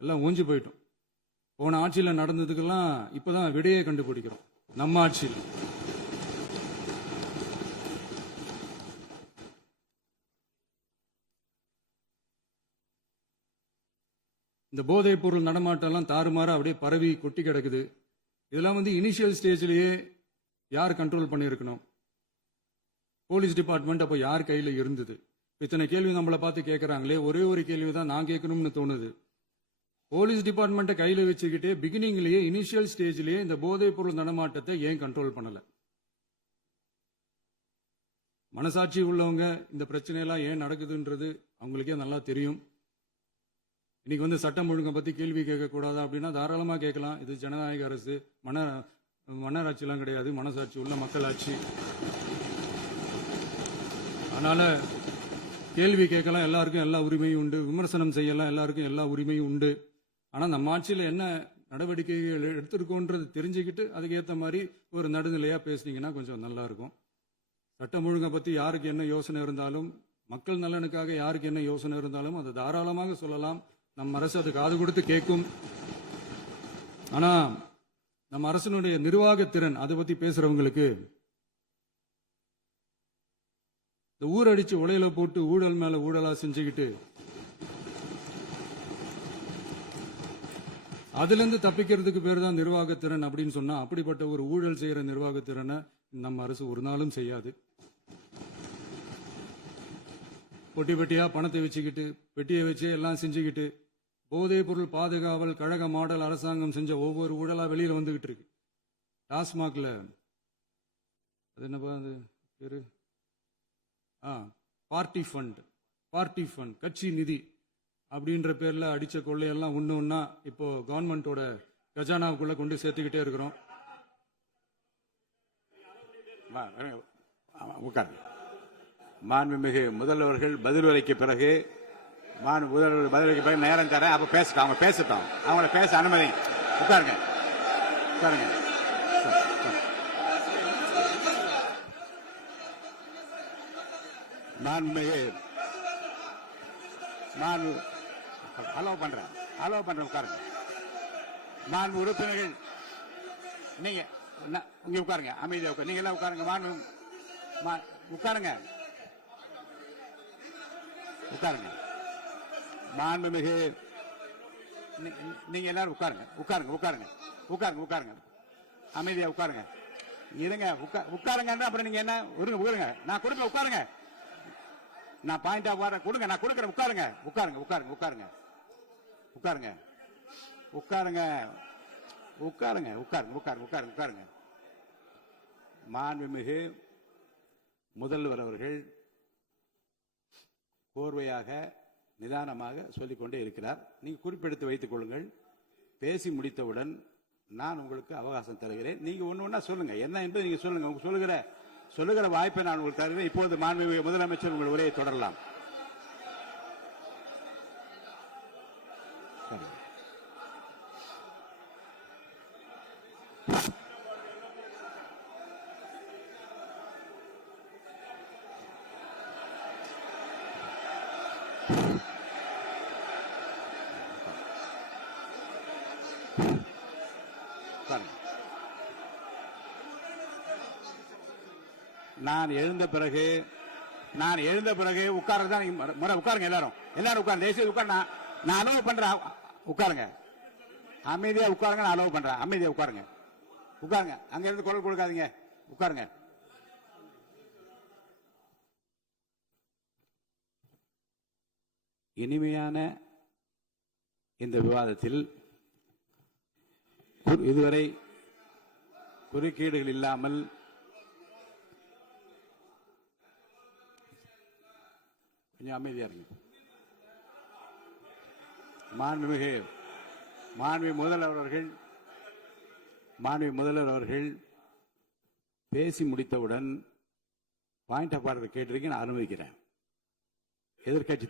எல்லாம் ஓஞ்சி போயிட்டோம். போன ஆட்சியில் நடந்ததுக்கெல்லாம் இப்பதான் விடையே கண்டுபிடிக்கிறோம் நம்ம ஆட்சியில். இந்த போதைப் பொருள் நடமாட்டம்லாம் தாறுமாறா அப்படியே பரவி கொட்டி கிடக்குது. இதெல்லாம் இனிஷியல் ஸ்டேஜ்லயே யார் கண்ட்ரோல் பண்ணியிருக்கணும்? போலீஸ் டிபார்ட்மெண்ட் அப்போ யார் கையில இருந்தது? இத்தனை கேள்வி நம்மளை பார்த்து கேட்கறாங்களே, ஒரே ஒரு கேள்வி தான் நான் கேட்கணும்னு தோணுது. போலீஸ் டிபார்ட்மெண்ட்டை கையில வச்சுக்கிட்டே பிகினிங்லயே இனிஷியல் ஸ்டேஜ்லயே இந்த போதைப் பொருள் நடமாட்டத்தை ஏன் கண்ட்ரோல் பண்ணல? மனசாட்சி உள்ளவங்க இந்த பிரச்சனையெல்லாம் ஏன் நடக்குதுன்றது அவங்களுக்கே நல்லா தெரியும். இன்னைக்கு சட்டம் ஒழுங்கை பத்தி கேள்வி கேட்கக்கூடாதா அப்படின்னா தாராளமா கேட்கலாம். இது ஜனநாயக அரசு, மன்னராட்சியெல்லாம் கிடையாது, மனசாட்சி உள்ள மக்களாட்சி. அதனால கேள்வி கேட்கலாம், எல்லாருக்கும் எல்லா உரிமையும் உண்டு. விமர்சனம் செய்யலாம், எல்லாருக்கும் எல்லா உரிமையும் உண்டு. ஆனா நம்ம ஆட்சியில் என்ன நடவடிக்கைகள் எடுத்திருக்கோன்றது தெரிஞ்சுக்கிட்டு அதுக்கேற்ற மாதிரி ஒரு நடுநிலையா பேசுனீங்கன்னா கொஞ்சம் நல்லா இருக்கும். சட்டம் ஒழுங்கை பத்தி யாருக்கு என்ன யோசனை இருந்தாலும், மக்கள் நலனுக்காக யாருக்கு என்ன யோசனை இருந்தாலும் அதை தாராளமாக சொல்லலாம். நம்ம அரசு அது காது கொடுத்து கேட்கும். ஆனா நம்ம அரசினுடைய நிர்வாகத்திறன் அதை பத்தி பேசுறவங்களுக்கு இந்த ஊரடிச்சு உலையில போட்டு ஊழல் மேல ஊழலா செஞ்சுக்கிட்டு அதிலிருந்து தப்பிக்கிறதுக்கு பேர் தான் நிர்வாகத்திறன் அப்படின்னு சொன்னா, அப்படிப்பட்ட ஒரு ஊழல் செய்யற நிர்வாகத்திறனை நம்ம அரசு ஒரு நாளும் செய்யாது. பொட்டி பெட்டியா பணத்தை வச்சுக்கிட்டு, பெட்டியை வச்சு எல்லாம் செஞ்சுக்கிட்டு, போதைப் பொருள் பாதுகாவல் கழக மாடல் அரசாங்கம் செஞ்ச ஒவ்வொரு ஊழலா வெளியில வந்துகிட்டு இருக்கு. டாஸ்மாக்ல அது என்னப்பா அது பேரு, பார்ட்டி ஃபண்ட் கட்சி நிதி அப்படின்ற பேர்ல அடிச்ச கொள்ளையெல்லாம் ஒண்ணா இப்போ கவர்மெண்டோட கஜானாவுக்குள்ள கொண்டு சேர்த்துக்கிட்டே இருக்கிறோம். உட்காருங்க. மாண்புமிகு முதல்வர்கள் பதிலுரைக்கு பிறகு முதல்வர் பதிலுரைக்கு பிறகு நேரம் தரேன். அப்ப பேசட்டும், அவங்க பேசட்டும், அவங்கள பேச அனுமதி. உட்காருங்க, உட்காருங்க. மாண்புமிகு அலோவ் பண்றேன் உட்காருங்க. மாண்பு உறுப்பினர்கள் நீங்க இங்க உட்காருங்க, அமைதியா உட்காரு. நீங்க எல்லாம் உட்காருங்க. மாண்புமிகு நீங்க எல்லாரும் உட்காருங்க. அமைதியா உட்காருங்க. இருங்க, உட்காருங்க. அப்புறம் நீங்க என்ன உட்காருங்க. நான் கொடுப்பேன், உட்காருங்க. நான் பாயிண்ட் ஆஃப் வார கொடுங்க, நான் கொடுக்கறேன். உட்காருங்க. மாண்புமிகு முதல்வர் அவர்கள் கோர்வையாக நிதானமாக சொல்லிக்கொண்டே இருக்கிறார். நீங்க குறிப்பெடுத்து வைத்துக் கொள்ளுங்கள். பேசி முடித்தவுடன் நான் உங்களுக்கு அவகாசம் தருகிறேன். நீங்க ஒண்ணு சொல்லுங்க, என்ன என்று நீங்க சொல்லுங்க. உங்க சொல்லுகிற வாய்ப்பை நான் உங்களுக்கு தருகிறேன். இப்பொழுது மாண்புமிகு முதலமைச்சர் உங்கள் உரையை தொடரலாம். நான் எழுந்த பிறகு உட்கார்றதுதான் முறை. உட்காருங்க, எல்லாரும் உட்காருங்க. தேசிய உட்கார். நான் அலோவ் பண்றேன். உட்காருங்க, அமைதியா உட்காருங்க. நான் அலோவ் பண்றேன். அமைதியா உட்காருங்க. அங்க இருந்து குரல் கொடுக்காதீங்க. உட்காருங்க. இனிமையான இந்த விவாதத்தில் இதுவரை குறுக்கீடுகள் இல்லாமல் கொஞ்சம் அமைதியா இருங்க. மாண்புமிகு முதல்வர் அவர்கள் பேசி முடித்தவுடன் பாயிண்ட் ஆஃப் ஆர்டர் கேட்டிருக்கேன், நான் அனுமதிக்கிறேன். எதிர்க்கட்சி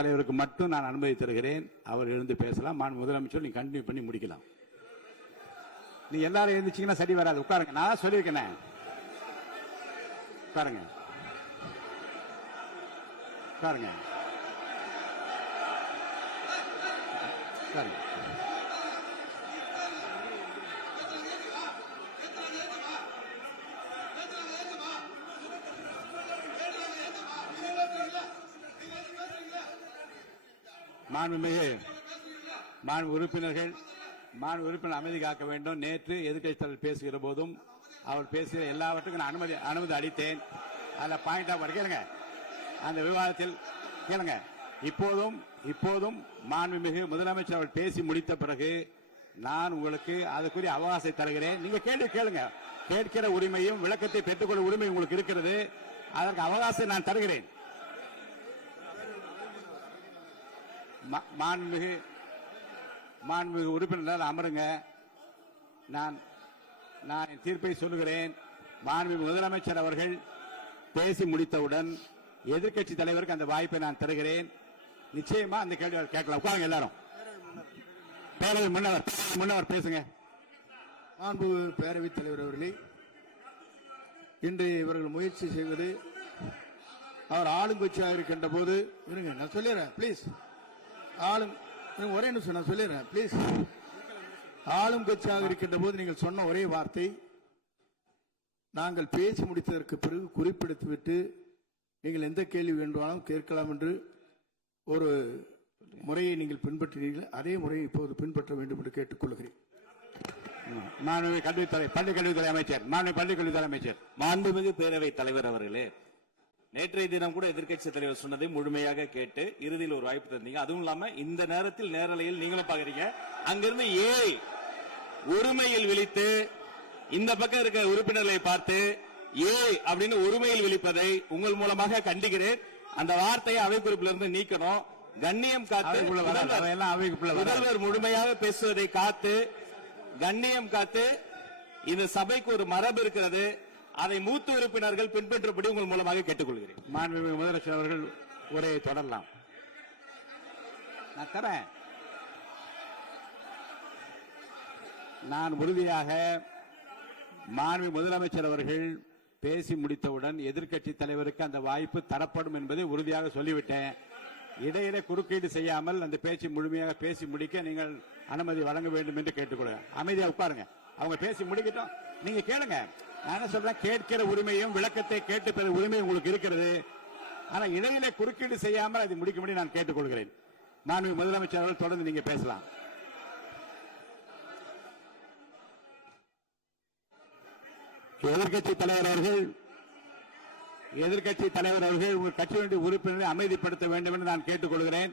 தலைவருக்கு மட்டும் நான் அனுமதி தருகிறேன். அவர் எழுந்து பேசலாம். மாண்பு முதலமைச்சர் நீங்க கண்டினியூ பண்ணி முடிக்கலாம். நீ எல்லாரும் எழுந்துச்சீங்கன்னா சரி வராது. உட்காருங்க. நான் சொல்லியிருக்கேன். உட்காருங்க. மாண்பு உறுப்பினர் அமைதி காக்க வேண்டும். நேற்று எதிர்க்கட்சி தலைவர் பேசுகிற போதும் அவர் பேசுகிற எல்லாவற்றுக்கும் நான் அனுமதி அளித்தேன். அதுல பாயிண்ட் ஆஃப் கேளுங்க. அந்த விவாதத்தில் கேளுங்க. இப்போதும் மாண்புமிகு முதலமைச்சர் அவர் பேசி முடித்த பிறகு நான் உங்களுக்கு அதுக்குரிய அவகாசத்தை தருகிறேன். நீங்க கேள்வி கேளுங்க. கேட்கிற உரிமையும் விளக்கத்தை பெற்றுக்கொள்ள உரிமை உங்களுக்கு இருக்கிறது. அதற்கு அவகாசத்தை நான் தருகிறேன். மாண்புமிகு உறுப்பினர் அமருங்க. நான் என் தீர்ப்பை சொல்லுகிறேன். மாண்புமிகு முதலமைச்சர் அவர்கள் பேசி முடித்தவுடன் எதிர்க்கட்சி தலைவருக்கு அந்த வாய்ப்பை நான் தருகிறேன். நிச்சயமா அந்த கேள்வி கேட்கலாம். உட்காருங்க எல்லாரும். பேரவை முன்னவர் பேசுங்க. மாண்பு பேரவைத் தலைவர் அவர்களே, இன்று இவர்கள் முயற்சி செய்வது அவர் ஆளுங்கட்சியாக இருக்கின்ற போது இருங்க, நான் சொல்லிடுறேன் பிளீஸ். ஒரே நிமிஷம் நான் சொல்லிடுறேன் பிளீஸ். ஆளும் கட்சியாக இருக்கின்ற போது நீங்கள் சொன்ன ஒரே வார்த்தை, நாங்கள் பேசி முடித்ததற்கு பிறகு குறிப்பிடுத்துவிட்டு நீங்கள் எந்த கேள்வி வேண்டுமானாலும் கேட்கலாம் என்று ஒரு முறையை நீங்கள் பின்பற்றினீர்கள் அதே முறையை இப்போது பின்பற்ற வேண்டும் என்று கேட்டுக்கொள்கிறேன். மாண்புமிகு பள்ளிக்கல்வித்துறை அமைச்சர் பள்ளிக்கல்வித்துறை அமைச்சர். மாண்புமிகு பேரவைத் தலைவர் அவர்களே, நேற்றைய தினம் கூட எதிர்க்கட்சி தலைவர் சொன்னதை முழுமையாக கேட்டு இறுதியில் ஒரு வாய்ப்பு தந்தீங்க. அதுவும் இல்லாம இந்த நேரத்தில் நேரலையில் நீங்களும் பாக்குறீங்க. அங்கிருந்து ஏழை ஒருமையில் விழித்து இந்த பக்கம் இருக்க உறுப்பினர்களை பார்த்து ஏழை அப்படின்னு ஒருமையில் விழிப்பதை உங்கள் மூலமாக கண்டிக்கிறேன். அந்த வார்த்தையை அவை குறிப்பிலிருந்து நீக்கணும். கண்ணியம் காத்து முதல்வர் முழுமையாக பேசுவதை காத்து கண்ணியம் காத்து இந்த சபைக்கு ஒரு மரபு இருக்கிறது. அதை மூத்த உறுப்பினர்கள் பின்பற்றபடி உங்கள் மூலமாக கேட்டுக்கொள்கிறேன். மாண்புமிகு முதலமைச்சர் அவர்கள் உரையை தொடரலாம். நான் தரேன். நான் உறுதியாக மாண்புமிகு முதலமைச்சர் அவர்கள் பேசி முடித்தவுடன் எதிர்க்கட்சி தலைவருக்கு அந்த வாய்ப்பு தரப்படும் என்பதை உறுதியாக சொல்லிவிட்டேன். இடையிலே குறுக்கீடு செய்யாமல் அந்த பேச்சு முழுமையாக பேசி முடிக்க நீங்கள் அனுமதி வழங்க வேண்டும் என்று கேட்டுக்கொள்கிறேன். அமைதியா உட்காருங்க. அவங்க பேசி முடிக்கட்டும், நீங்க கேளுங்க. நான் என்ன சொல்றேன், கேட்கிற உரிமையும் விளக்கத்தை கேட்டு பெற உரிமை உங்களுக்கு இருக்கிறது. ஆனா இடையிலே குறுக்கீடு செய்யாமல் அதை முடிக்கும்படி நான் கேட்டுக்கொள்கிறேன். மாண்புமிகு முதலமைச்சர் அவர்கள் தொடர்ந்து நீங்க பேசலாம். எதிர்க்கட்சி தலைவர் அவர்கள் உங்கள் கட்சியினுடைய உறுப்பினரை அமைதிப்படுத்த வேண்டும் என்று நான் கேட்டுக்கொள்கிறேன்.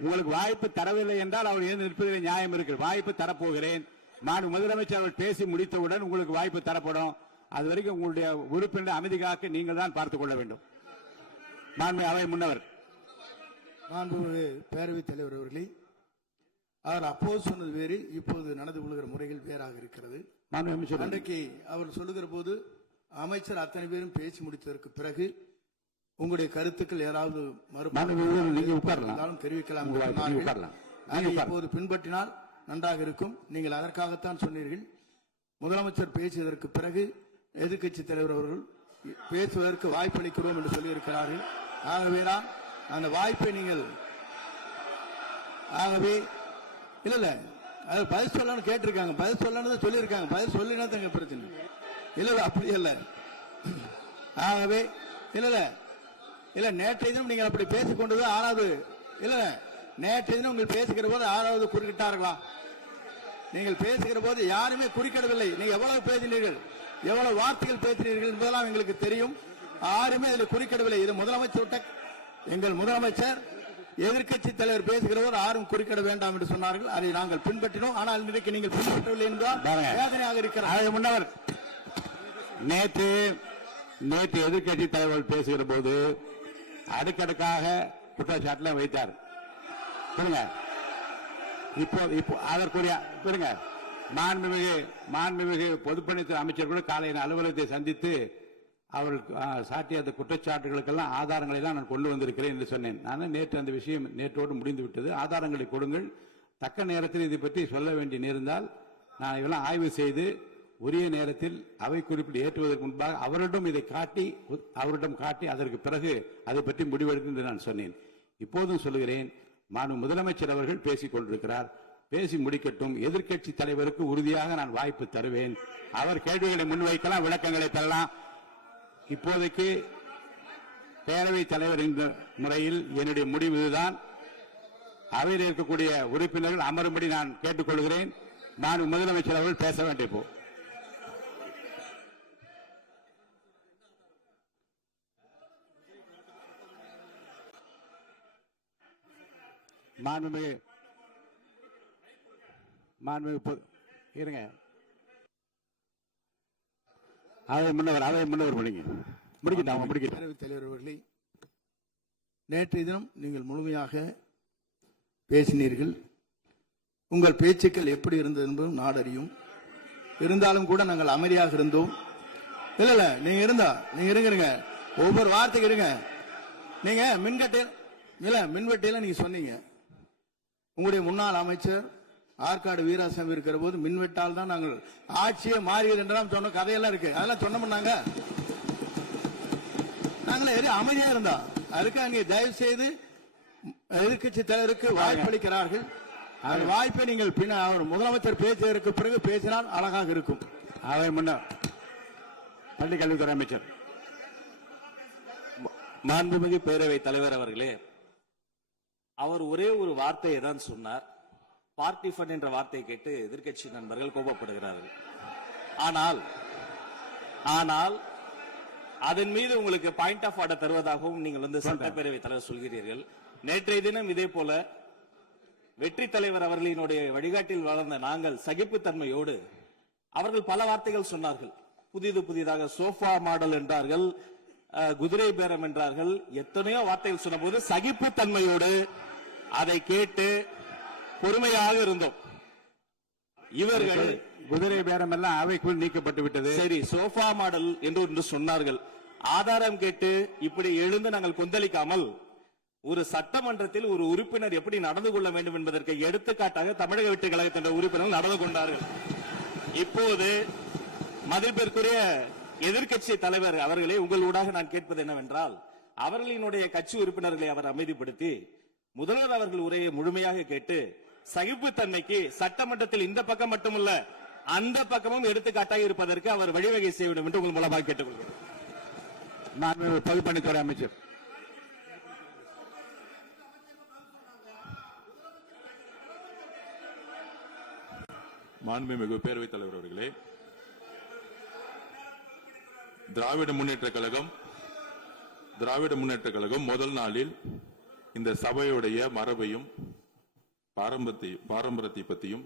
உங்களுக்கு வாய்ப்பு தரவில்லை என்றால் அவர் எழுந்து நிற்பதில் நியாயம் இருக்கு. வாய்ப்பு தரப்போகிறேன். நான் முதலமைச்சர் அவர்கள் பேசி முடித்தவுடன் உங்களுக்கு வாய்ப்பு தரப்படும். அது வரைக்கும் உங்களுடைய உறுப்பினரை அமைதி காக்க நீங்கள் தான் பார்த்துக் கொள்ள வேண்டும். மாண்புமிகு அவை முன்னவர். மாண்புமிகு பேரவைத் தலைவர் அவர்களே, அவர் அப்போது சொன்னது வேறு, இப்போது நடந்து கொள்கிற முறைகள் வேறாக இருக்கிறது. அன்றைக்கு அவர் சொல்லுகிற போது அமைச்சர் அத்தனை பேரும் பேசி முடித்ததற்கு பிறகு உங்களுடைய கருத்துக்கள் ஏதாவது தெரிவிக்கலாம். இப்போது பின்பற்றினால் நன்றாக இருக்கும். நீங்கள் அதற்காகத்தான் சொன்னீர்கள். முதலமைச்சர் பேசியதற்கு பிறகு எதிர்க்கட்சி தலைவர் அவர்கள் பேசுவதற்கு வாய்ப்பளிக்கிறோம் என்று சொல்லியிருக்கிறார்கள். ஆகவேதான் அந்த வாய்ப்பை நீங்கள் இல்ல அது பதில் சொல்லணும்னு கேட்டிருக்காங்க. பதில் சொல்லணும் சொல்லியிருக்காங்க. பதில் சொல்லினா தங்க பிரச்சனை இல்ல. அப்படி இல்ல. ஆகவே இல்ல நேற்றைய தினம் நீங்கள் அப்படி பேசிக் கொண்டது ஆறாவது இல்ல. நேற்றைய தினம் உங்கள் பேசுகிற போது ஆறாவது குறுக்கிட்டார்களா? நீங்கள் பேசுகிற போது யாருமே குறுக்கிடவில்லை. நீங்க எவ்வளவு பேசினீர்கள், எவ்வளவு வார்த்தைகள் பேசினீர்கள் என்பதெல்லாம் எங்களுக்கு தெரியும். யாருமே அதில் குறுக்கிடவில்லை. இது முதலமைச்சர் எங்கள் முதலமைச்சர் எதிர்க்கட்சி தலைவர் பேசுகிறவர் யாரும் குறுக்கிட வேண்டாம் என்று சொன்னார்கள். அதை நாங்கள் பின்பற்றினோம். ஆனால் இன்றைக்கு நீங்கள் பின்பற்றவில்லை என்றால் வேதனையாக இருக்கிறார். முன்னவர் நேற்று எதிர்க்கட்சி தலைவர் பேசுகிற போது அடுக்கடுக்காக குற்றச்சாட்டுல வைத்தார். இப்போ அதற்குரிய மாண்புமிகு பொதுப்பணித்துறை அமைச்சர் கூட காலையில் அலுவலகத்தை சந்தித்து அவர்கள் சாட்டிய அந்த குற்றச்சாட்டுகளுக்கெல்லாம் ஆதாரங்களை எல்லாம் நான் கொண்டு வந்திருக்கிறேன் என்று சொன்னேன். நான் நேற்று அந்த விஷயம் நேற்றோடு முடிந்து விட்டது. ஆதாரங்களை கொடுங்கள். தக்க நேரத்தில் இதை பற்றி சொல்ல வேண்டி நேர்ந்தால் நான் இதெல்லாம் ஆய்வு செய்து உரிய நேரத்தில் அவை குறிப்பில் ஏற்றுவதற்கு முன்பாக அவரிடம் காட்டி அதற்கு பிறகு அதை பற்றி முடிவெடுக்கும் என்று நான் சொன்னேன். இப்போதும் சொல்லுகிறேன், மாண்பு முதலமைச்சர் அவர்கள் பேசிக் கொண்டிருக்கிறார். பேசி முடிக்கட்டும். எதிர்க்கட்சி தலைவருக்கு உறுதியாக நான் வாய்ப்பு தருவேன். அவர் கேள்விகளை முன்வைக்கலாம், விளக்கங்களை தரலாம். இப்போதைக்கு பேரவைத் தலைவர் என்ற முறையில் என்னுடைய முடிவு இதுதான். அவையில் இருக்கக்கூடிய உறுப்பினர்கள் அமரும்படி நான் கேட்டுக்கொள்கிறேன். நான் முதலமைச்சர் அவர்கள் பேச வேண்டும். இப்போ மாண்புமிகு இருங்க. அதை முன்னவர் பேரவைத் தலைவர் அவர்களே, நேற்றைய தினம் நீங்கள் முழுமையாக பேசினீர்கள். உங்கள் பேச்சுக்கள் எப்படி இருந்தது என்பதும் நாடறியும். இருந்தாலும் கூட நாங்கள் அமைதியாக இருந்தோம். இல்ல நீங்க இருங்க. ஒவ்வொரு வார்த்தைக்கு இருங்க. நீங்க மின்வெட்டையில நீங்க சொன்னீங்க. உங்களுடைய முன்னாள் அமைச்சர் ஆற்காடு வீராசாமி இருக்கிற போது மின்வெட்டால் தான் நாங்கள் ஆட்சியே மாறியது என்றெல்லாம் சொன்ன கதையெல்லாம் இருக்கு. அதெல்லாம் சொன்னோம்னாங்க. நாங்களே அமைதியா இருந்தோம். அதுக்காக நீங்க தயவு செய்து எதிர்க்கட்சி தலைவருக்கு வாய்ப்பளிக்கிறார்கள். அந்த வாய்ப்பை நீங்கள் அவர் முதலமைச்சர் பேசியதற்கு பிறகு பேசினால் அழகாக இருக்கும். அவை முன்னர் பள்ளி கல்வித்துறை அமைச்சர். மாண்புமிகு பேரவைத் தலைவர் அவர்களே, அவர் ஒரே ஒரு வார்த்தையை தான் சொன்னார். பார்ட்டி ஃபண்ட் என்ற வார்த்தையை கேட்டு எதிர்க்கட்சி நண்பர்கள் கோபப்படுகிறார்கள். ஆனால் அதன் மீது உங்களுக்கு பாயிண்ட் ஆஃப் ஆர்டர் தருவதாகவும் நீங்கள் சட்டப்பேரவை தலைவர் சொல்கிறீர்கள். நேற்றைய தினம் இதே போல வெற்றி தலைவர் அவர்களினுடைய வழிகாட்டில் வளர்ந்த நாங்கள் சகிப்புத்தன்மையோடு அவர்கள் பல வார்த்தைகள் சொன்னார்கள். புதிதாக சோஃபா மாடல் என்றார்கள், குதிரை பேரம் என்றார்கள், எத்தனையோ வார்த்தைகள் சொன்னபோது சகிப்புத்தன்மையோடு அதை கேட்டு பொறுமையாக இருந்தோம். இவர்கள் குதிரை பேரம் எல்லாம் அவைக்குள் நீக்கப்பட்டு விட்டது. சரி, சோஃபா மாடல் என்று சொன்னார்கள். ஆதாரம் கேட்டு இப்படி எழுந்து நாங்கள் கொந்தளிக்காமல் ஒரு சட்டமன்றத்தில் ஒரு உறுப்பினர் எப்படி நடந்து கொள்ள வேண்டும் என்பதற்கு எடுத்துக்காட்டாக தமிழக வெற்றி கழகத்தின் உறுப்பினர்கள் நடந்து கொண்டார்கள். இப்போது மதிப்பிற்குரிய எதிர்க்கட்சி தலைவர் அவர்களே, உங்களூடாக நான் கேட்பது என்னவென்றால், அவர்களினுடைய கட்சி உறுப்பினர்களை அவர் அமைதிப்படுத்தி முதல்வர் அவர்கள் உரையை முழுமையாக கேட்டு சகிப்புத்தன்மைக்கு சட்டமன்றத்தில் இந்த பக்கம் மட்டுமல்ல அந்த பக்கமும் எடுத்துக்காட்டாக இருப்பதற்கு அவர் வழிவகை செய்ய வேண்டும் என்று உங்கள் மூலமாக கேட்டுக்கொள்கிறேன். பொதுப்பணித்துறை அமைச்சர். மாண்புமிகு பேரவைத் தலைவர் அவர்களே, திராவிட முன்னேற்ற கழகம் முதல் நாளில் இந்த சபையுடைய மரபையும் பாரம்பரியத்தை பற்றியும்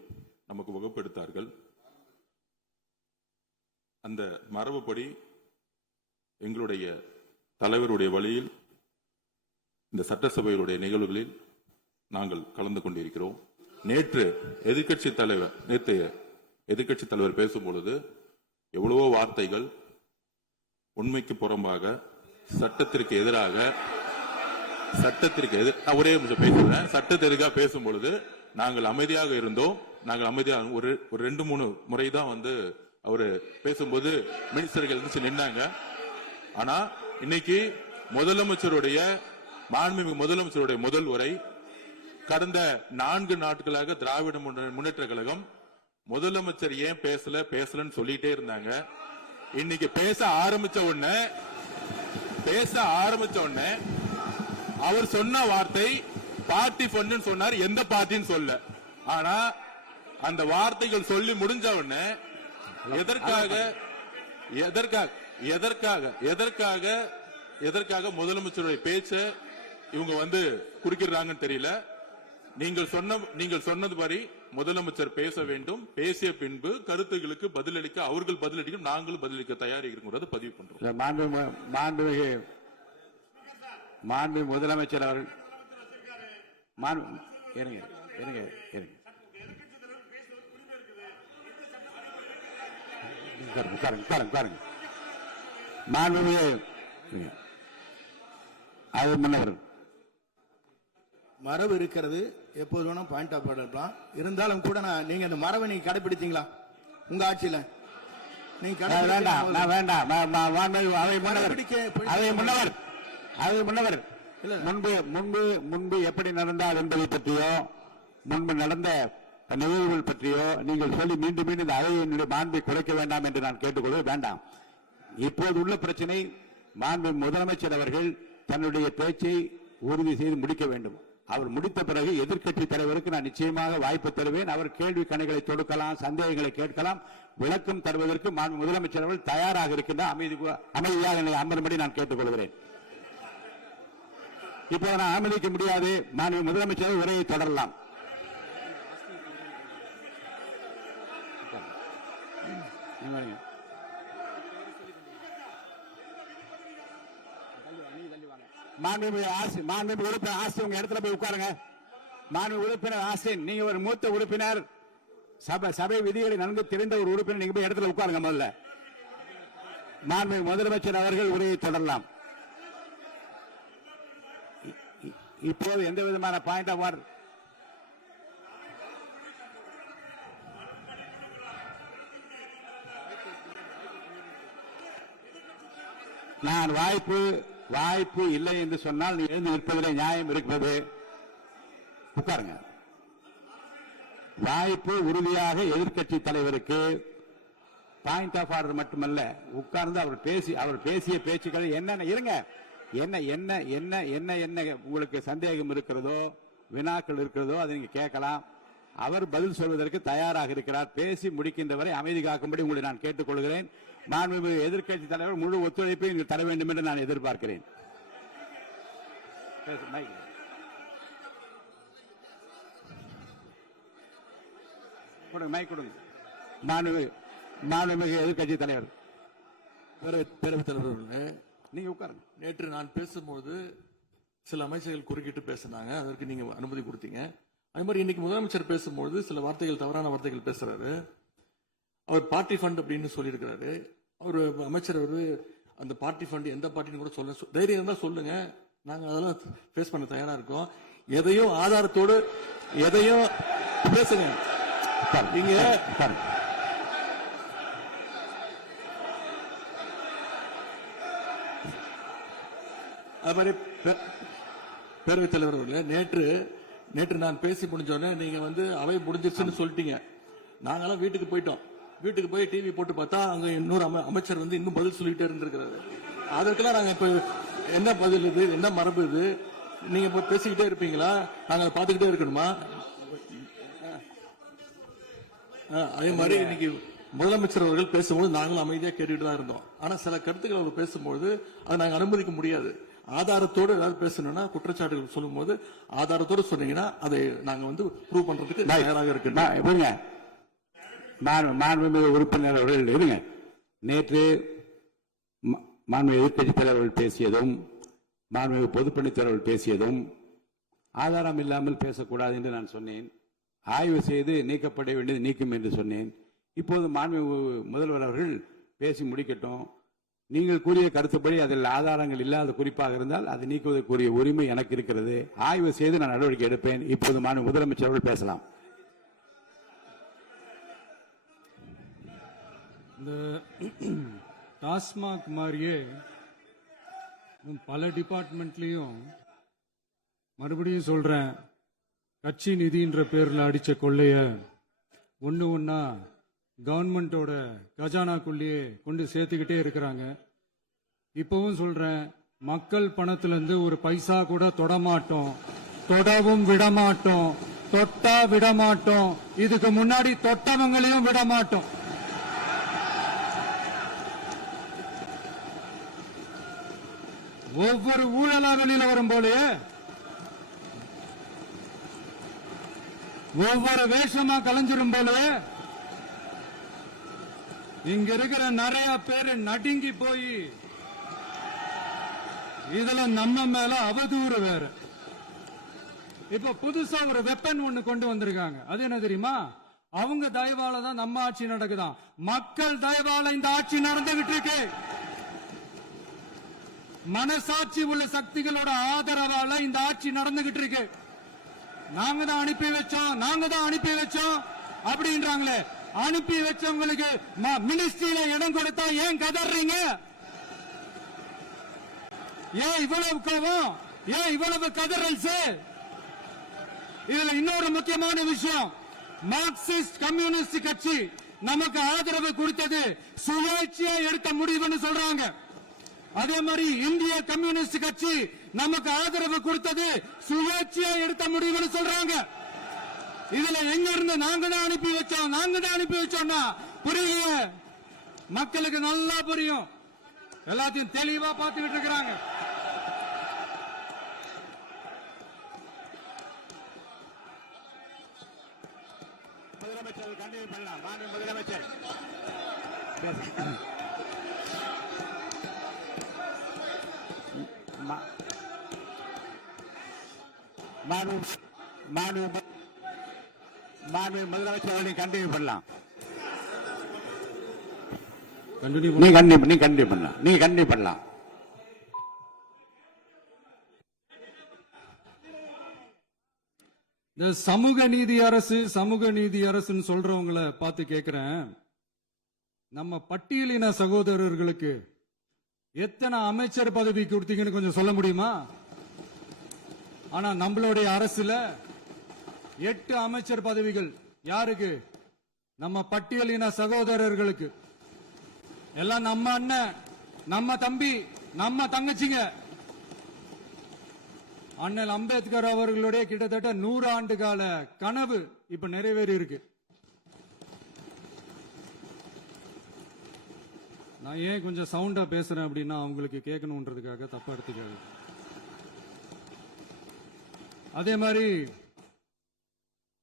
நமக்கு வகுப்படுத்தார்கள். அந்த மரபுப்படி எங்களுடைய தலைவருடைய வழியில் இந்த சட்டசபையுடைய நிகழ்வுகளில் நாங்கள் கலந்து கொண்டிருக்கிறோம். நேற்று எதிர்க்கட்சி தலைவர் பேசும்பொழுது எவ்வளவோ வார்த்தைகள் உண்மைக்கு புறம்பாக சட்டத்திற்கு எதிராக ஒரே நிமிஷம் பேசுறேன். சட்டத்திற்காக பேசும் பொழுது நாங்கள் அமைதியாக இருந்தோம். ஒரு 2-3 முறை தான் அவரு பேசும்போது மினிஸ்டர்கள் நின்னாங்க. ஆனா இன்னைக்கு மாண்புமிகு முதலமைச்சருடைய முதல் உரை கடந்த 4 நாட்களாக திராவிட முன்னேற்ற கழகம் முதலமைச்சர் ஏன் பேசலன்னு சொல்லிட்டே இருந்தாங்க. இன்னைக்கு பேச ஆரம்பிச்ச உடனே அவர் சொன்ன வார்த்தை பார்ட்டி ஃபண்ட் சொன்னார். எந்த பார்ட்டின்னு சொல்ல. ஆனா அந்த வார்த்தைகள் சொல்லி முடிஞ்ச உடனே எதற்காக முதலமைச்சருடைய பேச்ச இவங்க குறுக்கிறாங்கன்னு தெரியல. நீங்கள் சொன்னதுபடி முதலமைச்சர் பேச வேண்டும். பேசிய பின்பு கருத்துகளுக்கு பதிலளிக்க அவர்கள் பதிலளிக்க நாங்களும் பதிலளிக்க தயாராக இருக்கிறது பதிவு பண்றோம். மாண்பு முதலமைச்சர் அவர்கள் மரபு இருக்கிறது, எப்போது வேணும் பாயிண்ட் ஆஃப் ஆர்டர் இருக்கலாம். இருந்தாலும் கூட நீங்க அந்த மரபை நீங்க கடைபிடித்தீங்களா உங்க ஆட்சியில? நீங்க முன்னவர் முன்பு எப்படி நடந்தால் என்பதை பற்றியோ முன்பு நடந்த நிகழ்வுகள் பற்றியோ நீங்கள் சொல்லி மீண்டும் இந்த அவையினுடைய மாண்பை குறைக்க வேண்டாம் என்று நான் கேட்டுக்கொள்ள வேண்டாம். இப்போது உள்ள பிரச்சனை, மாண்பு முதலமைச்சர் அவர்கள் தன்னுடைய பேச்சை உறுதி செய்து முடிக்க வேண்டும். அவர் முடித்த பிறகு எதிர்க்கட்சி தலைவருக்கு நான் நிச்சயமாக வாய்ப்பு தருவேன். அவர் கேள்வி கணைகளை தொடுக்கலாம், சந்தேகங்களை கேட்கலாம், விளக்கம் தருவதற்கு மாண்பு முதலமைச்சர் அவர்கள் தயாராக இருக்கின்றார். அமைதியாக என்னை அமரும்படி நான் கேட்டுக்கொள்கிறேன். இப்போது நான் அனுமதிக்க முடியாது. மாண்பு முதலமைச்சர் உரையை தொடரலாம். மாண்புமிகு உறுப்பினர் ஆஸ்தின் உங்க இடத்துல போய் உட்காருங்க. மாண்புமிகு உறுப்பினர் ஆஸ்தின், நீங்க ஒரு மூத்த உறுப்பினர், சபை விதிகளை நன்கு தெரிந்த ஒரு உறுப்பினர், நீங்க போய் இடத்துல உட்காருங்க. முதல்ல மாண்புமிகு முதலமைச்சர் அவர்கள் உரையை தொடரலாம். இப்போது எந்த விதமான பாயிண்ட் ஆஃப் ஆர்டர் நான் வாய்ப்பு இல்லை என்று சொன்னால் நீ எழுந்து நிற்பதிலே நியாயம் இருக்கிறது. உட்காருங்க. வாய்ப்பு உறுதியாக எதிர்க்கட்சி தலைவருக்கு பாயிண்ட் ஆஃப் ஆர்டர் மட்டுமல்ல, உட்கார்ந்து அவர் பேசிய பேச்சுக்கள் என்னென்ன இருங்க, என்ன என்ன என்ன என்ன என்ன உங்களுக்கு சந்தேகம் இருக்கிறதோ வினாக்கள் இருக்கிறதோ அதை நீங்க கேட்கலாம். அவர் பதில் சொல்வதற்கு தயாராக இருக்கிறார். பேசி முடிக்கின்ற வரை அமைதி காக்கும்படி உங்களை நான் கேட்டுக்கொள்கிறேன். மாண்புமிகு எதிர்க்கட்சி தலைவர் முழு ஒத்துழைப்பை நீங்கள் தர வேண்டும் என்று நான் எதிர்பார்க்கிறேன். மைக் கொடுங்க. மாண்புமிகு எதிர்க்கட்சி தலைவர். பேரவைத் தலைவர் அவர்களே, நீங்க உட்காருங்க. நேற்று நான் பேசும்போது சில அமைச்சர்கள் குறுக்கிட்டு பேசினாங்க, அதற்கு நீங்க அனுமதி கொடுத்தீங்க. அதே மாதிரி இன்னைக்கு முதலமைச்சர் பேசும்போது சில வார்த்தைகள், தவறான வார்த்தைகள் பேசுறாரு. அவர் பார்ட்டி ஃபண்ட் அப்படின்னு சொல்லியிருக்கிறாரு. அவர் அமைச்சர் அந்த பார்ட்டி ஃபண்ட் எந்த பார்ட்டின்னு கூட சொல்ல தைரியம் இருந்தா சொல்லுங்க, நாங்க அதெல்லாம் ஃபேஸ் பண்ண தயாரா இருக்கோம். எதையும் ஆதாரத்தோடு எதையும் பேசுங்க. நீங்க அது மாதிரி பேரவைத் தலைவர் அவர்களே, நேற்று நான் பேசி முடிஞ்சோடனே நீங்க அவை முடிஞ்சிருச்சுன்னு சொல்லிட்டீங்க. நாங்கெல்லாம் வீட்டுக்கு போயிட்டோம். வீட்டுக்கு போய் டிவி போட்டு பார்த்தா அங்க இன்னொரு அமைச்சர் இன்னும் பதில் சொல்லிட்டே இருந்திருக்கிறாரு. அதற்கெல்லாம் நாங்க இப்ப என்ன பதில் இது, என்ன மரபு இது? நீங்க இப்ப பேசிக்கிட்டே இருப்பீங்களா? நாங்க பாத்துக்கிட்டே இருக்கணுமா? அதே மாதிரி இன்னைக்கு முதலமைச்சர் அவர்கள் பேசும்போது நாங்களும் அமைதியா கேட்டுட்டு தான் இருந்தோம். ஆனா சில கருத்துக்கள் அவர் பேசும்போது அதை நாங்க அனுமதிக்க முடியாது. ஆதாரத்தோடு ஏதாவது பேசணும்னா, குற்றச்சாட்டுகள் சொல்லும் போது ஆதாரத்தோடு சொன்னீங்கன்னா அதை நாங்க ப்ரூவ் பண்றதுக்கு தயாராக இருக்கு. மாண்புமிகு உறுப்பினர் அவர்கள் இருங்க. நேற்று மாண்புமிகு எதிர்க்கட்சி தலைவர்கள் பேசியதும் மாண்புமிகு பொதுப்பணித்துறைகள் பேசியதும் ஆதாரம் இல்லாமல் பேசக்கூடாது என்று நான் சொன்னேன். ஆய்வு செய்து நீக்கப்பட வேண்டியது நீக்கும் என்று சொன்னேன். இப்போது மாண்புமிகு முதல்வர் அவர்கள் பேசி முடிக்கட்டும். நீங்கள் கூறிய கருத்துப்படி அதில் ஆதாரங்கள் இல்லாத குறிப்பாக இருந்தால் அதை நீக்குவதற்குரிய உரிமை எனக்கு இருக்கிறது. ஆய்வு செய்து நான் நடவடிக்கை எடுப்பேன். இப்போது மாண்புமிகு முதலமைச்சர் அவர்கள் பேசலாம். இந்த டாஸ்மாக் மாதிரியே பல டிபார்ட்மெண்ட்லயும் மறுபடியும் சொல்றேன், கட்சி நிதின்ற பேர்ல அடிச்ச கொள்ளைய ஒன்னா கவர்மெண்டோட கஜானாக்குள்ளேயே கொண்டு சேர்த்துக்கிட்டே இருக்கிறாங்க. இப்பவும் சொல்றேன், மக்கள் பணத்துல இருந்து ஒரு பைசா கூட தொடமாட்டோம், தொடவும் விடமாட்டோம், தொட்டா விடமாட்டோம். இதுக்கு முன்னாடி தொட்டவங்களையும் விடமாட்டோம். ஒவ்வொரு ஊழலா வெளியில வரும் போலயே ஒவ்வொரு வேஷமா கலைஞ்சிரும் போலயே இங்க இருக்கிற நிறைய பேரு நடுங்கி போய் இதுல நம்ம மேல அவதூறு வேற. இப்ப புதுசா ஒரு வெப்பன் ஒண்ணு கொண்டு வந்திருக்காங்க. அது என்ன தெரியுமா? அவங்க தயவால தான் நம்ம ஆட்சி நடக்குதாம். மக்கள் தயவால இந்த ஆட்சி நடந்துகிட்டு இருக்கு. மனசாட்சி உள்ள சக்திகளோட ஆதரவால இந்த ஆட்சி நடந்துகிட்டு இருக்கு. நாங்க தான் அனுப்பி வச்சோம் அப்படின்றாங்களே. அனுப்பி வச்சவங்களுக்கு மினிஸ்ட்ரியில இடம் கொடுத்தா ஏன் கதறீங்க? ஏன் இவ்வளவு கோபம்? ஏன் இவ்வளவு கதறல்? இதுல இன்னொரு முக்கியமான விஷயம், மார்க்சிஸ்ட் கம்யூனிஸ்ட் கட்சி நமக்கு ஆதரவு கொடுத்தது சுயேட்சையா எடுத்த முடிவுன்னு சொல்றாங்க. அதே மாதிரி இந்திய கம்யூனிஸ்ட் கட்சி நமக்கு ஆதரவு கொடுத்தது சுயேட்சையா எடுத்த முடிவுன்னு சொல்றாங்க. இதுல எங்க இருந்து நாங்க தான் அனுப்பி வச்சோம்னா புரியல. மக்களுக்கு நல்லா புரியும். எல்லாத்தையும் தெளிவா பார்த்துக்கிட்டு இருக்கிறாங்க. முதலமைச்சர் கண்டினியூ பண்ணலாம். மாண்புமிகு முதலமைச்சர் முதலமைச்சர் கண்டினியூ பண்ணலாம். நீங்க கண்டினியூ பண்ணலாம். இந்த சமூக நீதி அரசுன்னு சொல்றவங்களை பார்த்து கேட்கிறேன், நம்ம பட்டியலின சகோதரர்களுக்கு எத்தனை அமைச்சர் பதவி கொடுத்தீங்கன்னு கொஞ்சம் சொல்ல முடியுமா? ஆனா நம்மளுடைய அரசுல 8 அமைச்சர் பதவிகள் யாருக்கு? நம்ம பட்டியலின சகோதரர்களுக்கு. எல்லாம் நம்ம அண்ணன், நம்ம தம்பி, நம்ம தங்கச்சிங்க. அண்ணல் அம்பேத்கர் அவர்களுடைய கிட்டத்தட்ட 100 ஆண்டு கால கனவு இப்ப நிறைவேறி இருக்கு. நான் ஏன் கொஞ்சம் சவுண்டா பேசுறேன் அப்படின்னா அவங்களுக்கு கேட்கணுன்றதுக்காக, தப்பா எடுத்துக்காது. அதே மாதிரி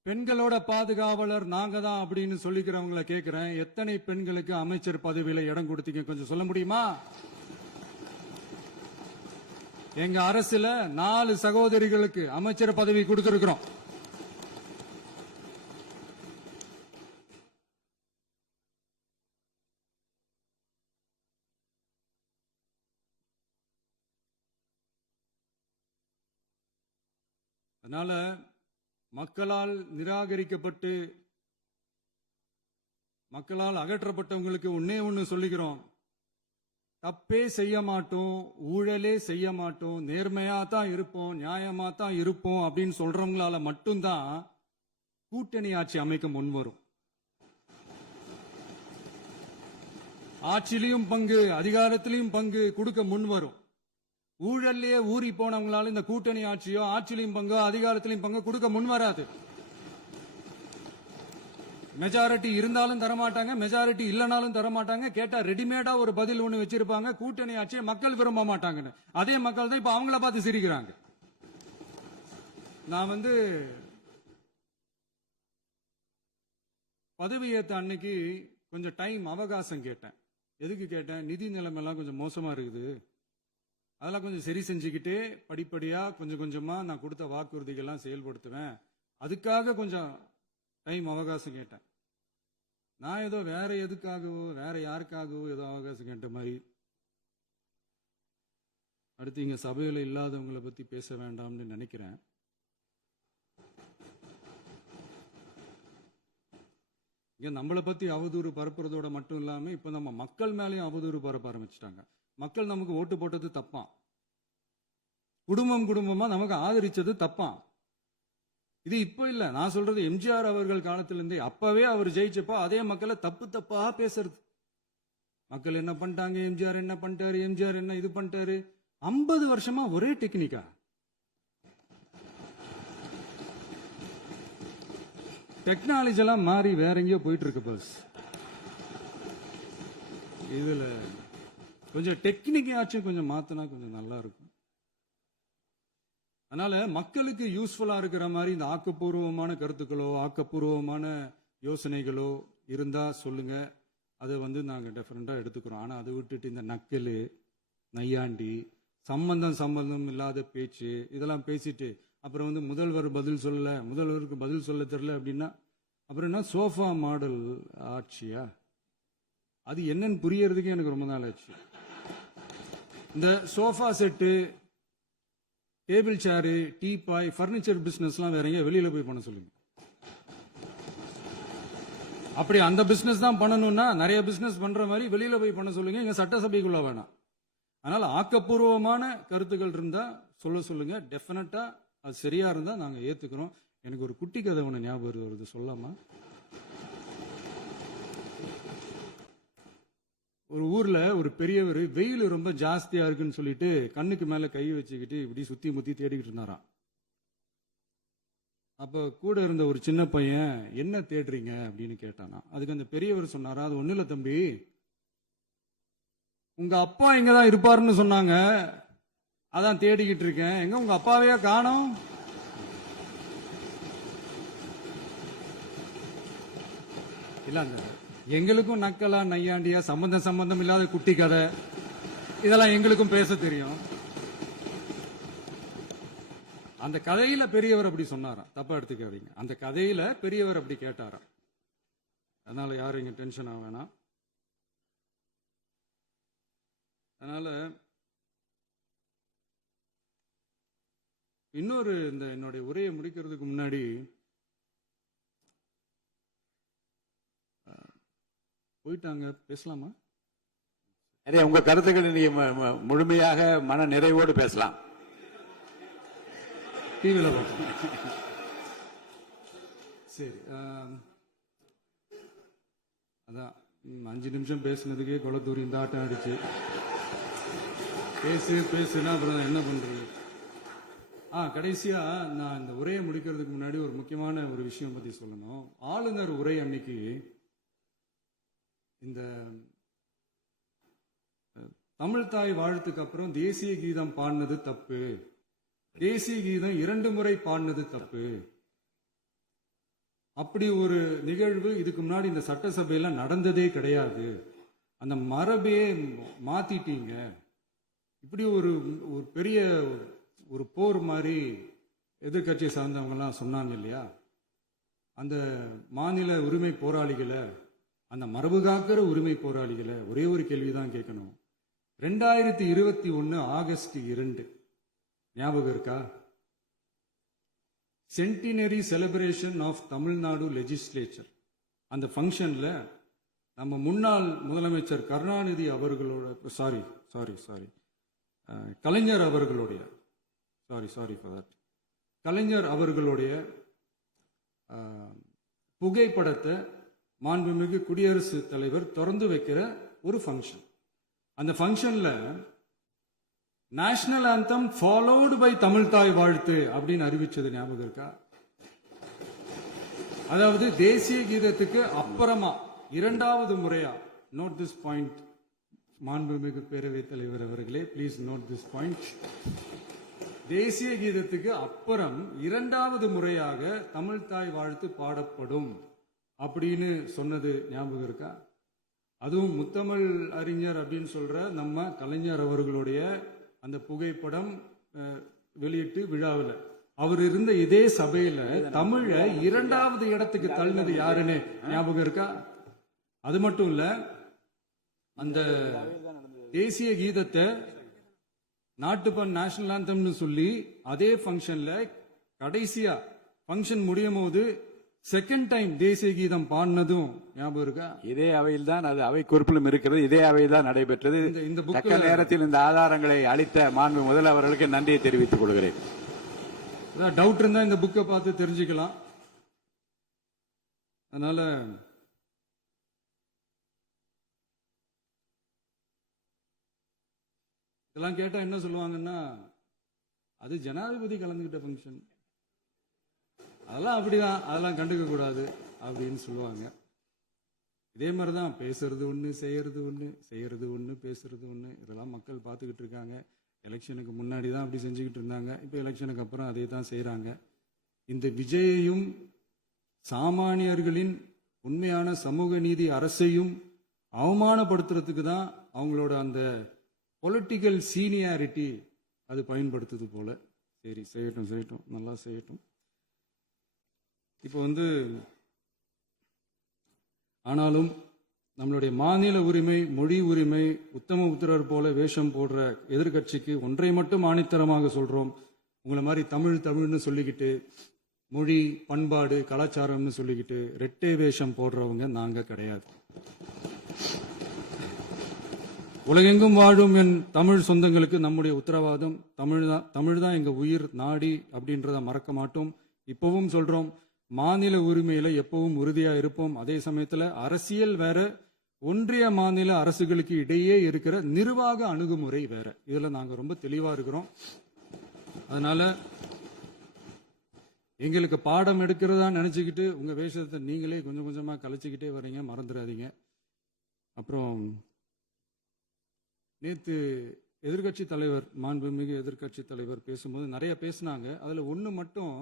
பெண்களோட பாதுகாவலர் நாங்க தான் அப்படின்னு சொல்லிக்கிறவங்கள கேட்கிறேன், எத்தனை பெண்களுக்கு அமைச்சர் பதவியில இடம் கொடுத்தீங்க கொஞ்சம் சொல்ல முடியுமா? எங்க அரசுல 4 சகோதரிகளுக்கு அமைச்சர் பதவி கொடுத்திருக்கிறோம். அதனால மக்களால் நிராகரிக்கப்பட்டு மக்களால் அகற்றப்பட்டவங்களுக்கு ஒன்னே ஒன்னு சொல்லிக்கிறோம், தப்பே செய்ய மாட்டோம், ஊழலே செய்ய மாட்டோம், நேர்மையா தான் இருப்போம், நியாயமா தான் இருப்போம் அப்படின்னு சொல்றவங்களால மட்டும்தான் கூட்டணி ஆட்சி அமைக்க முன்வரும். ஆட்சியிலையும் பங்கு, அதிகாரத்திலையும் பங்கு கொடுக்க முன்வரும். ஊழல்லையே ஊறி போனவங்களால இந்த கூட்டணி ஆட்சியோ, ஆட்சியிலையும் பங்கோ, அதிகாரத்திலையும் பங்கோ கொடுக்க முன்வராது. மெஜாரிட்டி இருந்தாலும் தரமாட்டாங்க, மெஜாரிட்டி இல்லைனாலும் தரமாட்டாங்க. கேட்டா ரெடிமேடா ஒரு பதில் ஒண்ணு வச்சிருப்பாங்க, கூட்டணி ஆட்சியை மக்கள் விரும்ப மாட்டாங்கன்னு. அதே மக்கள் தான் இப்ப அவங்கள பார்த்து சிரிக்கிறாங்க. நான் பதவி ஏத்த அன்னைக்கு கொஞ்சம் டைம் அவகாசம் கேட்டேன். எதுக்கு கேட்டேன்? நிதி நிலைமைலாம் கொஞ்சம் மோசமா இருக்குது, அதெல்லாம் கொஞ்சம் சரி செஞ்சுக்கிட்டே படிப்படியா கொஞ்சம் கொஞ்சமா நான் கொடுத்த வாக்குறுதிகள்லாம் செயல்படுத்துவேன், அதுக்காக கொஞ்சம் டைம் அவகாசம் கேட்டேன். நான் ஏதோ வேற எதுக்காகவோ வேற யாருக்காகவோ ஏதோ அவகாசம் கேட்ட மாதிரி. அடுத்து இங்க சபையில இல்லாதவங்களை பத்தி பேச வேண்டாம்னு நினைக்கிறேன். இங்க நம்மளை பத்தி அவதூறு பரப்புறதோட மட்டும் இல்லாம இப்ப நம்ம மக்கள் மேலேயும் அவதூறு பரப்ப ஆரம்பிச்சிட்டாங்க. மக்கள் நமக்கு ஓட்டு போட்டது தப்பான், குடும்பம் குடும்பமா நமக்கு ஆதரிச்சது தப்பான். இது இப்ப இல்ல, நான் சொல்றது எம்ஜிஆர் அவர்கள் காலத்திலிருந்தே. அப்பவே அவர் ஜெயிச்சப்போ அதே மக்களை தப்பு தப்பா பேசுறது. மக்கள் என்ன பண்ணிட்டாங்க, எம்ஜிஆர் என்ன பண்ணிட்டாரு, எம்ஜிஆர் என்ன இது பண்ணிட்டாரு. 50 வருஷமா ஒரே டெக்னிக்கா. டெக்னாலஜி எல்லாம் மாறி வேற எங்கேயோ போயிட்டு இருக்கு பஸ். இதுல கொஞ்சம் டெக்னிக்காச்சும் கொஞ்சம் மாத்தினா கொஞ்சம் நல்லா இருக்கும். அதனால மக்களுக்கு யூஸ்ஃபுல்லா இருக்கிற மாதிரி இந்த ஆக்கப்பூர்வமான கருத்துக்களோ ஆக்கப்பூர்வமான யோசனைகளோ இருந்தா சொல்லுங்க, அதை நாங்க டெஃபரெண்டா எடுத்துக்கிறோம். ஆனா அதை விட்டுட்டு இந்த நக்கலு, நையாண்டி, சம்பந்தம் இல்லாத பேச்சு இதெல்லாம் பேசிட்டு அப்புறம் முதல்வர் பதில் சொல்லல, முதல்வருக்கு பதில் சொல்ல தெரியல அப்படின்னா அப்புறம் என்ன சோஃபா மாடல் ஆட்சியா? அது என்னன்னு புரியறதுக்கு எனக்கு ரொம்ப நாள் ஆச்சு. இந்த sofa set, table chair, teapoy, furniture பிசினஸ்லாம் வேற எங்க வெளியில போய் பண்ண சொல்லுங்க. அப்படி அந்த பிசினஸ் தான் பண்ணணும்னா நிறைய பிசினஸ் பண்ற மாதிரி வெளியில போய் பண்ண சொல்லுங்க, இங்க சட்டசபைக்குள்ள வேணாம். அதனால ஆக்கப்பூர்வமான கருத்துக்கள் இருந்தா சொல்லுங்க, டெஃபினட்டா அது சரியா இருந்தா நாங்க ஏத்துக்கிறோம். எனக்கு ஒரு குட்டி கதை ஒண்ணு ஞாபகம் வருது, சொல்லாமா? ஒரு ஊர்ல ஒரு பெரியவர் வெயில் ரொம்ப ஜாஸ்தியா இருக்குன்னு சொல்லிட்டு கண்ணுக்கு மேல கை வச்சுக்கிட்டு இப்படி சுத்தி முத்தி தேடிக்கிட்டு இருந்தாராம். அப்ப கூட இருந்த ஒரு சின்ன பையன் என்ன தேடுறீங்க அப்படின்னு கேட்டானா. அதுக்கு அந்த பெரியவர் சொன்னாரா, அது ஒண்ணு இல்ல தம்பி, உங்க அப்பா இங்கதான் இருப்பாருன்னு சொன்னாங்க, அதான் தேடிக்கிட்டு இருக்கேன், எங்க உங்க அப்பாவையா காணோம். இல்லங்க, எங்களுக்கும் நக்கலா நையாண்டியா சம்பந்தம் இல்லாத குட்டி கதை இதெல்லாம் எங்களுக்கும் பேச தெரியும். அந்த கதையில பெரியவர் அப்படி சொன்னாராம், தப்பா எடுத்துக்காதீங்க. அந்த கதையில பெரியவர் அப்படி கேட்டாராம். அதனால யாரும் இங்க டென்ஷன் ஆக வேணாம். அதனால இன்னொரு இந்த என்னுடைய உரையை முடிக்கிறதுக்கு முன்னாடி போயிட்டாங்க, பேசலாமா? உங்க கருத்துக்களை நீங்க முழுமையாக மன நிறைவோடு பேசலாம். டிவியில சரி. அதான் 5 நிமிஷம் பேசுனதுக்கே கொளத்தூரி இந்த ஆட்டம் அடிச்சு பேசுனா அப்புறம் என்ன பண்றது? கடைசியா நான் இந்த உரையை முடிக்கிறதுக்கு முன்னாடி ஒரு முக்கியமான ஒரு விஷயம் பத்தி சொல்லணும். ஆளுநர் உரை அன்னைக்கு இந்த தமிழ் தாய் வாழ்த்துக்கு அப்புறம் தேசிய கீதம் பாடினது தப்பு, தேசிய கீதம் 2 முறை பாடினது தப்பு, அப்படி ஒரு நிகழ்வு இதுக்கு முன்னாடி இந்த சட்டசபையில நடந்ததே கிடையாது, அந்த மரபையே மாத்திட்டீங்க, இப்படி ஒரு பெரிய ஒரு போர் மாதிரி எதிர்கட்சியை சார்ந்தவங்க எல்லாம் சொன்னாங்க இல்லையா. அந்த மாநில உரிமை போராளிகளை, அந்த மரபு காக்கிற உரிமை போராளிகளை ஒரே ஒரு கேள்விதான் கேட்கணும். 2021 ஆகஸ்ட் 2 ஞாபகம் இருக்கா? Centenary celebration of Tamil Nadu legislature. அந்த ஃபங்க்ஷன்ல நம்ம முன்னாள் முதலமைச்சர் கருணாநிதி அவர்களோட கலைஞர் அவர்களுடைய கலைஞர் அவர்களுடைய புகைப்படத்தை மாண்புமிகு குடியரசுத் தலைவர் திறந்து வைக்கிற ஒரு ஃபங்க்ஷன். அந்த ஃபங்க்ஷன்ல national anthem followed by Tamil Thai Vazhthu அப்படின்னு அறிவிச்சது ஞாபகம் இருக்கா? அதாவது தேசிய கீதத்துக்கு அப்புறமா 2வது முறையா, நோட் திஸ் பாயிண்ட் மாண்புமிகு பேரவைத் தலைவர் அவர்களே, பிளீஸ் நோட் திஸ் பாயிண்ட். தேசிய கீதத்துக்கு அப்புறம் 2வது முறையாக தமிழ் தாய் வாழ்த்து பாடப்படும் அப்படின்னு சொன்னது ஞாபகம் இருக்கா? அதுவும் முத்தமிழ் அறிஞர் அப்படின்னு சொல்ற நம்ம கலைஞர் அவர்களுடைய அந்த புகைப்படம் வெளியிட்டு விழாவில் அவர் இருந்த இதே சபையில தமிழ 2வது இடத்துக்கு தள்ளினது யாருன்னு ஞாபகம் இருக்கா? அது மட்டும் இல்ல, அந்த தேசிய கீதத்தை நாட்டுப்பண் நேஷனல் ஆந்தம்னு சொல்லி அதே ஃபங்க்ஷன்ல கடைசியா ஃபங்க்ஷன் முடியும் போது செகண்ட் டைம் தேசிய கீதம் பாடினதும் ஞாபகம் இருக்கா? இதே அவையில் தான், அது அவை குறிப்பிலும் இருக்கிறது, இதே அவையில் தான் நடைபெற்றது. இந்த தக்க நேரத்தில் இந்த ஆதாரங்களை அளித்த மாண்பு முதல்வர்களுக்கு நன்றியை தெரிவித்துக் கொள்கிறேன். டவுட் இருந்தா இந்த புக்கை பார்த்து தெரிஞ்சுக்கலாம். அதனால இதெல்லாம் கேட்டா என்ன சொல்லுவாங்கன்னா, அது ஜனாதிபதி கலந்துகிட்ட ஃபங்க்ஷன், அதெல்லாம் அப்படிதான், அதெல்லாம் கண்டுக்க கூடாது அப்படின்னு சொல்லுவாங்க. இதே மாதிரிதான் பேசுறது ஒண்ணு, செய்யறது ஒண்ணு, செய்யறது ஒண்ணு, பேசுறது ஒண்ணு. இதெல்லாம் மக்கள் பார்த்துக்கிட்டு இருக்காங்க. எலெக்ஷனுக்கு முன்னாடி தான் அப்படி செஞ்சுக்கிட்டு இருந்தாங்க, இப்போ எலெக்ஷனுக்கு அப்புறம் அதே தான் செய்யறாங்க. இந்த விஜயையும் சாமானியர்களின் உண்மையான சமூக நீதி அரசையும் அவமானப்படுத்துறதுக்கு தான் அவங்களோட அந்த பொலிட்டிக்கல் சீனியாரிட்டி அது பயன்படுத்துது போல. சரி, செய்யட்டும் செய்யட்டும், நல்லா செய்யட்டும். இப்போ ஆனாலும் நம்மளுடைய மாநில உரிமை, மொழி உரிமை, உத்தம உத்தரர் போல வேஷம் போடுற எதிர்கட்சிக்கு ஒன்றை மட்டும் ஆணித்தரமாக சொல்றோம். உங்களை மாதிரி தமிழ்னு சொல்லிக்கிட்டு, மொழி, பண்பாடு, கலாச்சாரம்னு சொல்லிக்கிட்டு ரெட்டை வேஷம் போடுறவங்க நாங்க கிடையாது. உலகெங்கும் வாழும் என் தமிழ் சொந்தங்களுக்கு நம்முடைய உத்தரவாதம் தமிழ் தான் எங்க உயிர் நாடி அப்படின்றத மறக்க மாட்டோம். இப்பவும் சொல்றோம், மாநில உரிமையில எப்பவும் உறுதியா இருப்போம். அதே சமயத்துல அரசியல் வேற, ஒன்றிய மாநில அரசுகளுக்கு இடையே இருக்கிற நிர்வாக அணுகுமுறை வேற. இதுல நாங்க ரொம்ப தெளிவா இருக்கிறோம். அதனால எங்களுக்கு பாடம் எடுக்கிறதா நினைச்சுக்கிட்டு உங்க வேஷத்தை நீங்களே கொஞ்சம் கொஞ்சமா கலைச்சிக்கிட்டே வர்றீங்க, மறந்துடாதீங்க. அப்புறம் நேத்து எதிர்கட்சி தலைவர், மாண்புமிகு எதிர்கட்சி தலைவர் பேசும்போது நிறைய பேசினாங்க. அதுல ஒண்ணு மட்டும்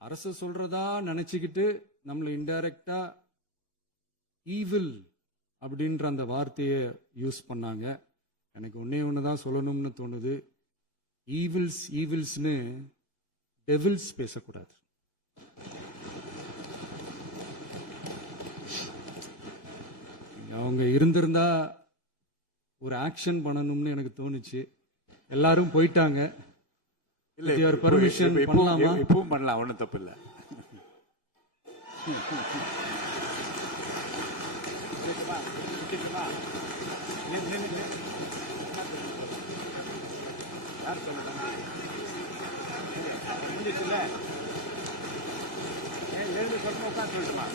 அரசு சொல்றதா நினைச்சுக்கிட்டு நம்மளை இன்டைரக்டா ஈவில் அப்படின்ற அந்த வார்த்தையை யூஸ் பண்ணாங்க. எனக்கு ஒண்ணுதான் சொல்லணும்னு தோணுது. ஈவில்ஸ்னு டெவில்ஸ் பேசக்கூடாது. அவங்க இருந்திருந்தா ஒரு ஆக்ஷன் பண்ணணும்னு எனக்கு தோணுச்சு. எல்லாரும் போயிட்டாங்க. பர்மிஷன் பண்ணலாமா? இப்பவும் பண்ணலாம், ஒன்றும் தப்பு இல்லை. யார் சொல்லுங்க? எழுந்து சொல்லுமா? உட்காந்து சொல்லட்டுமா?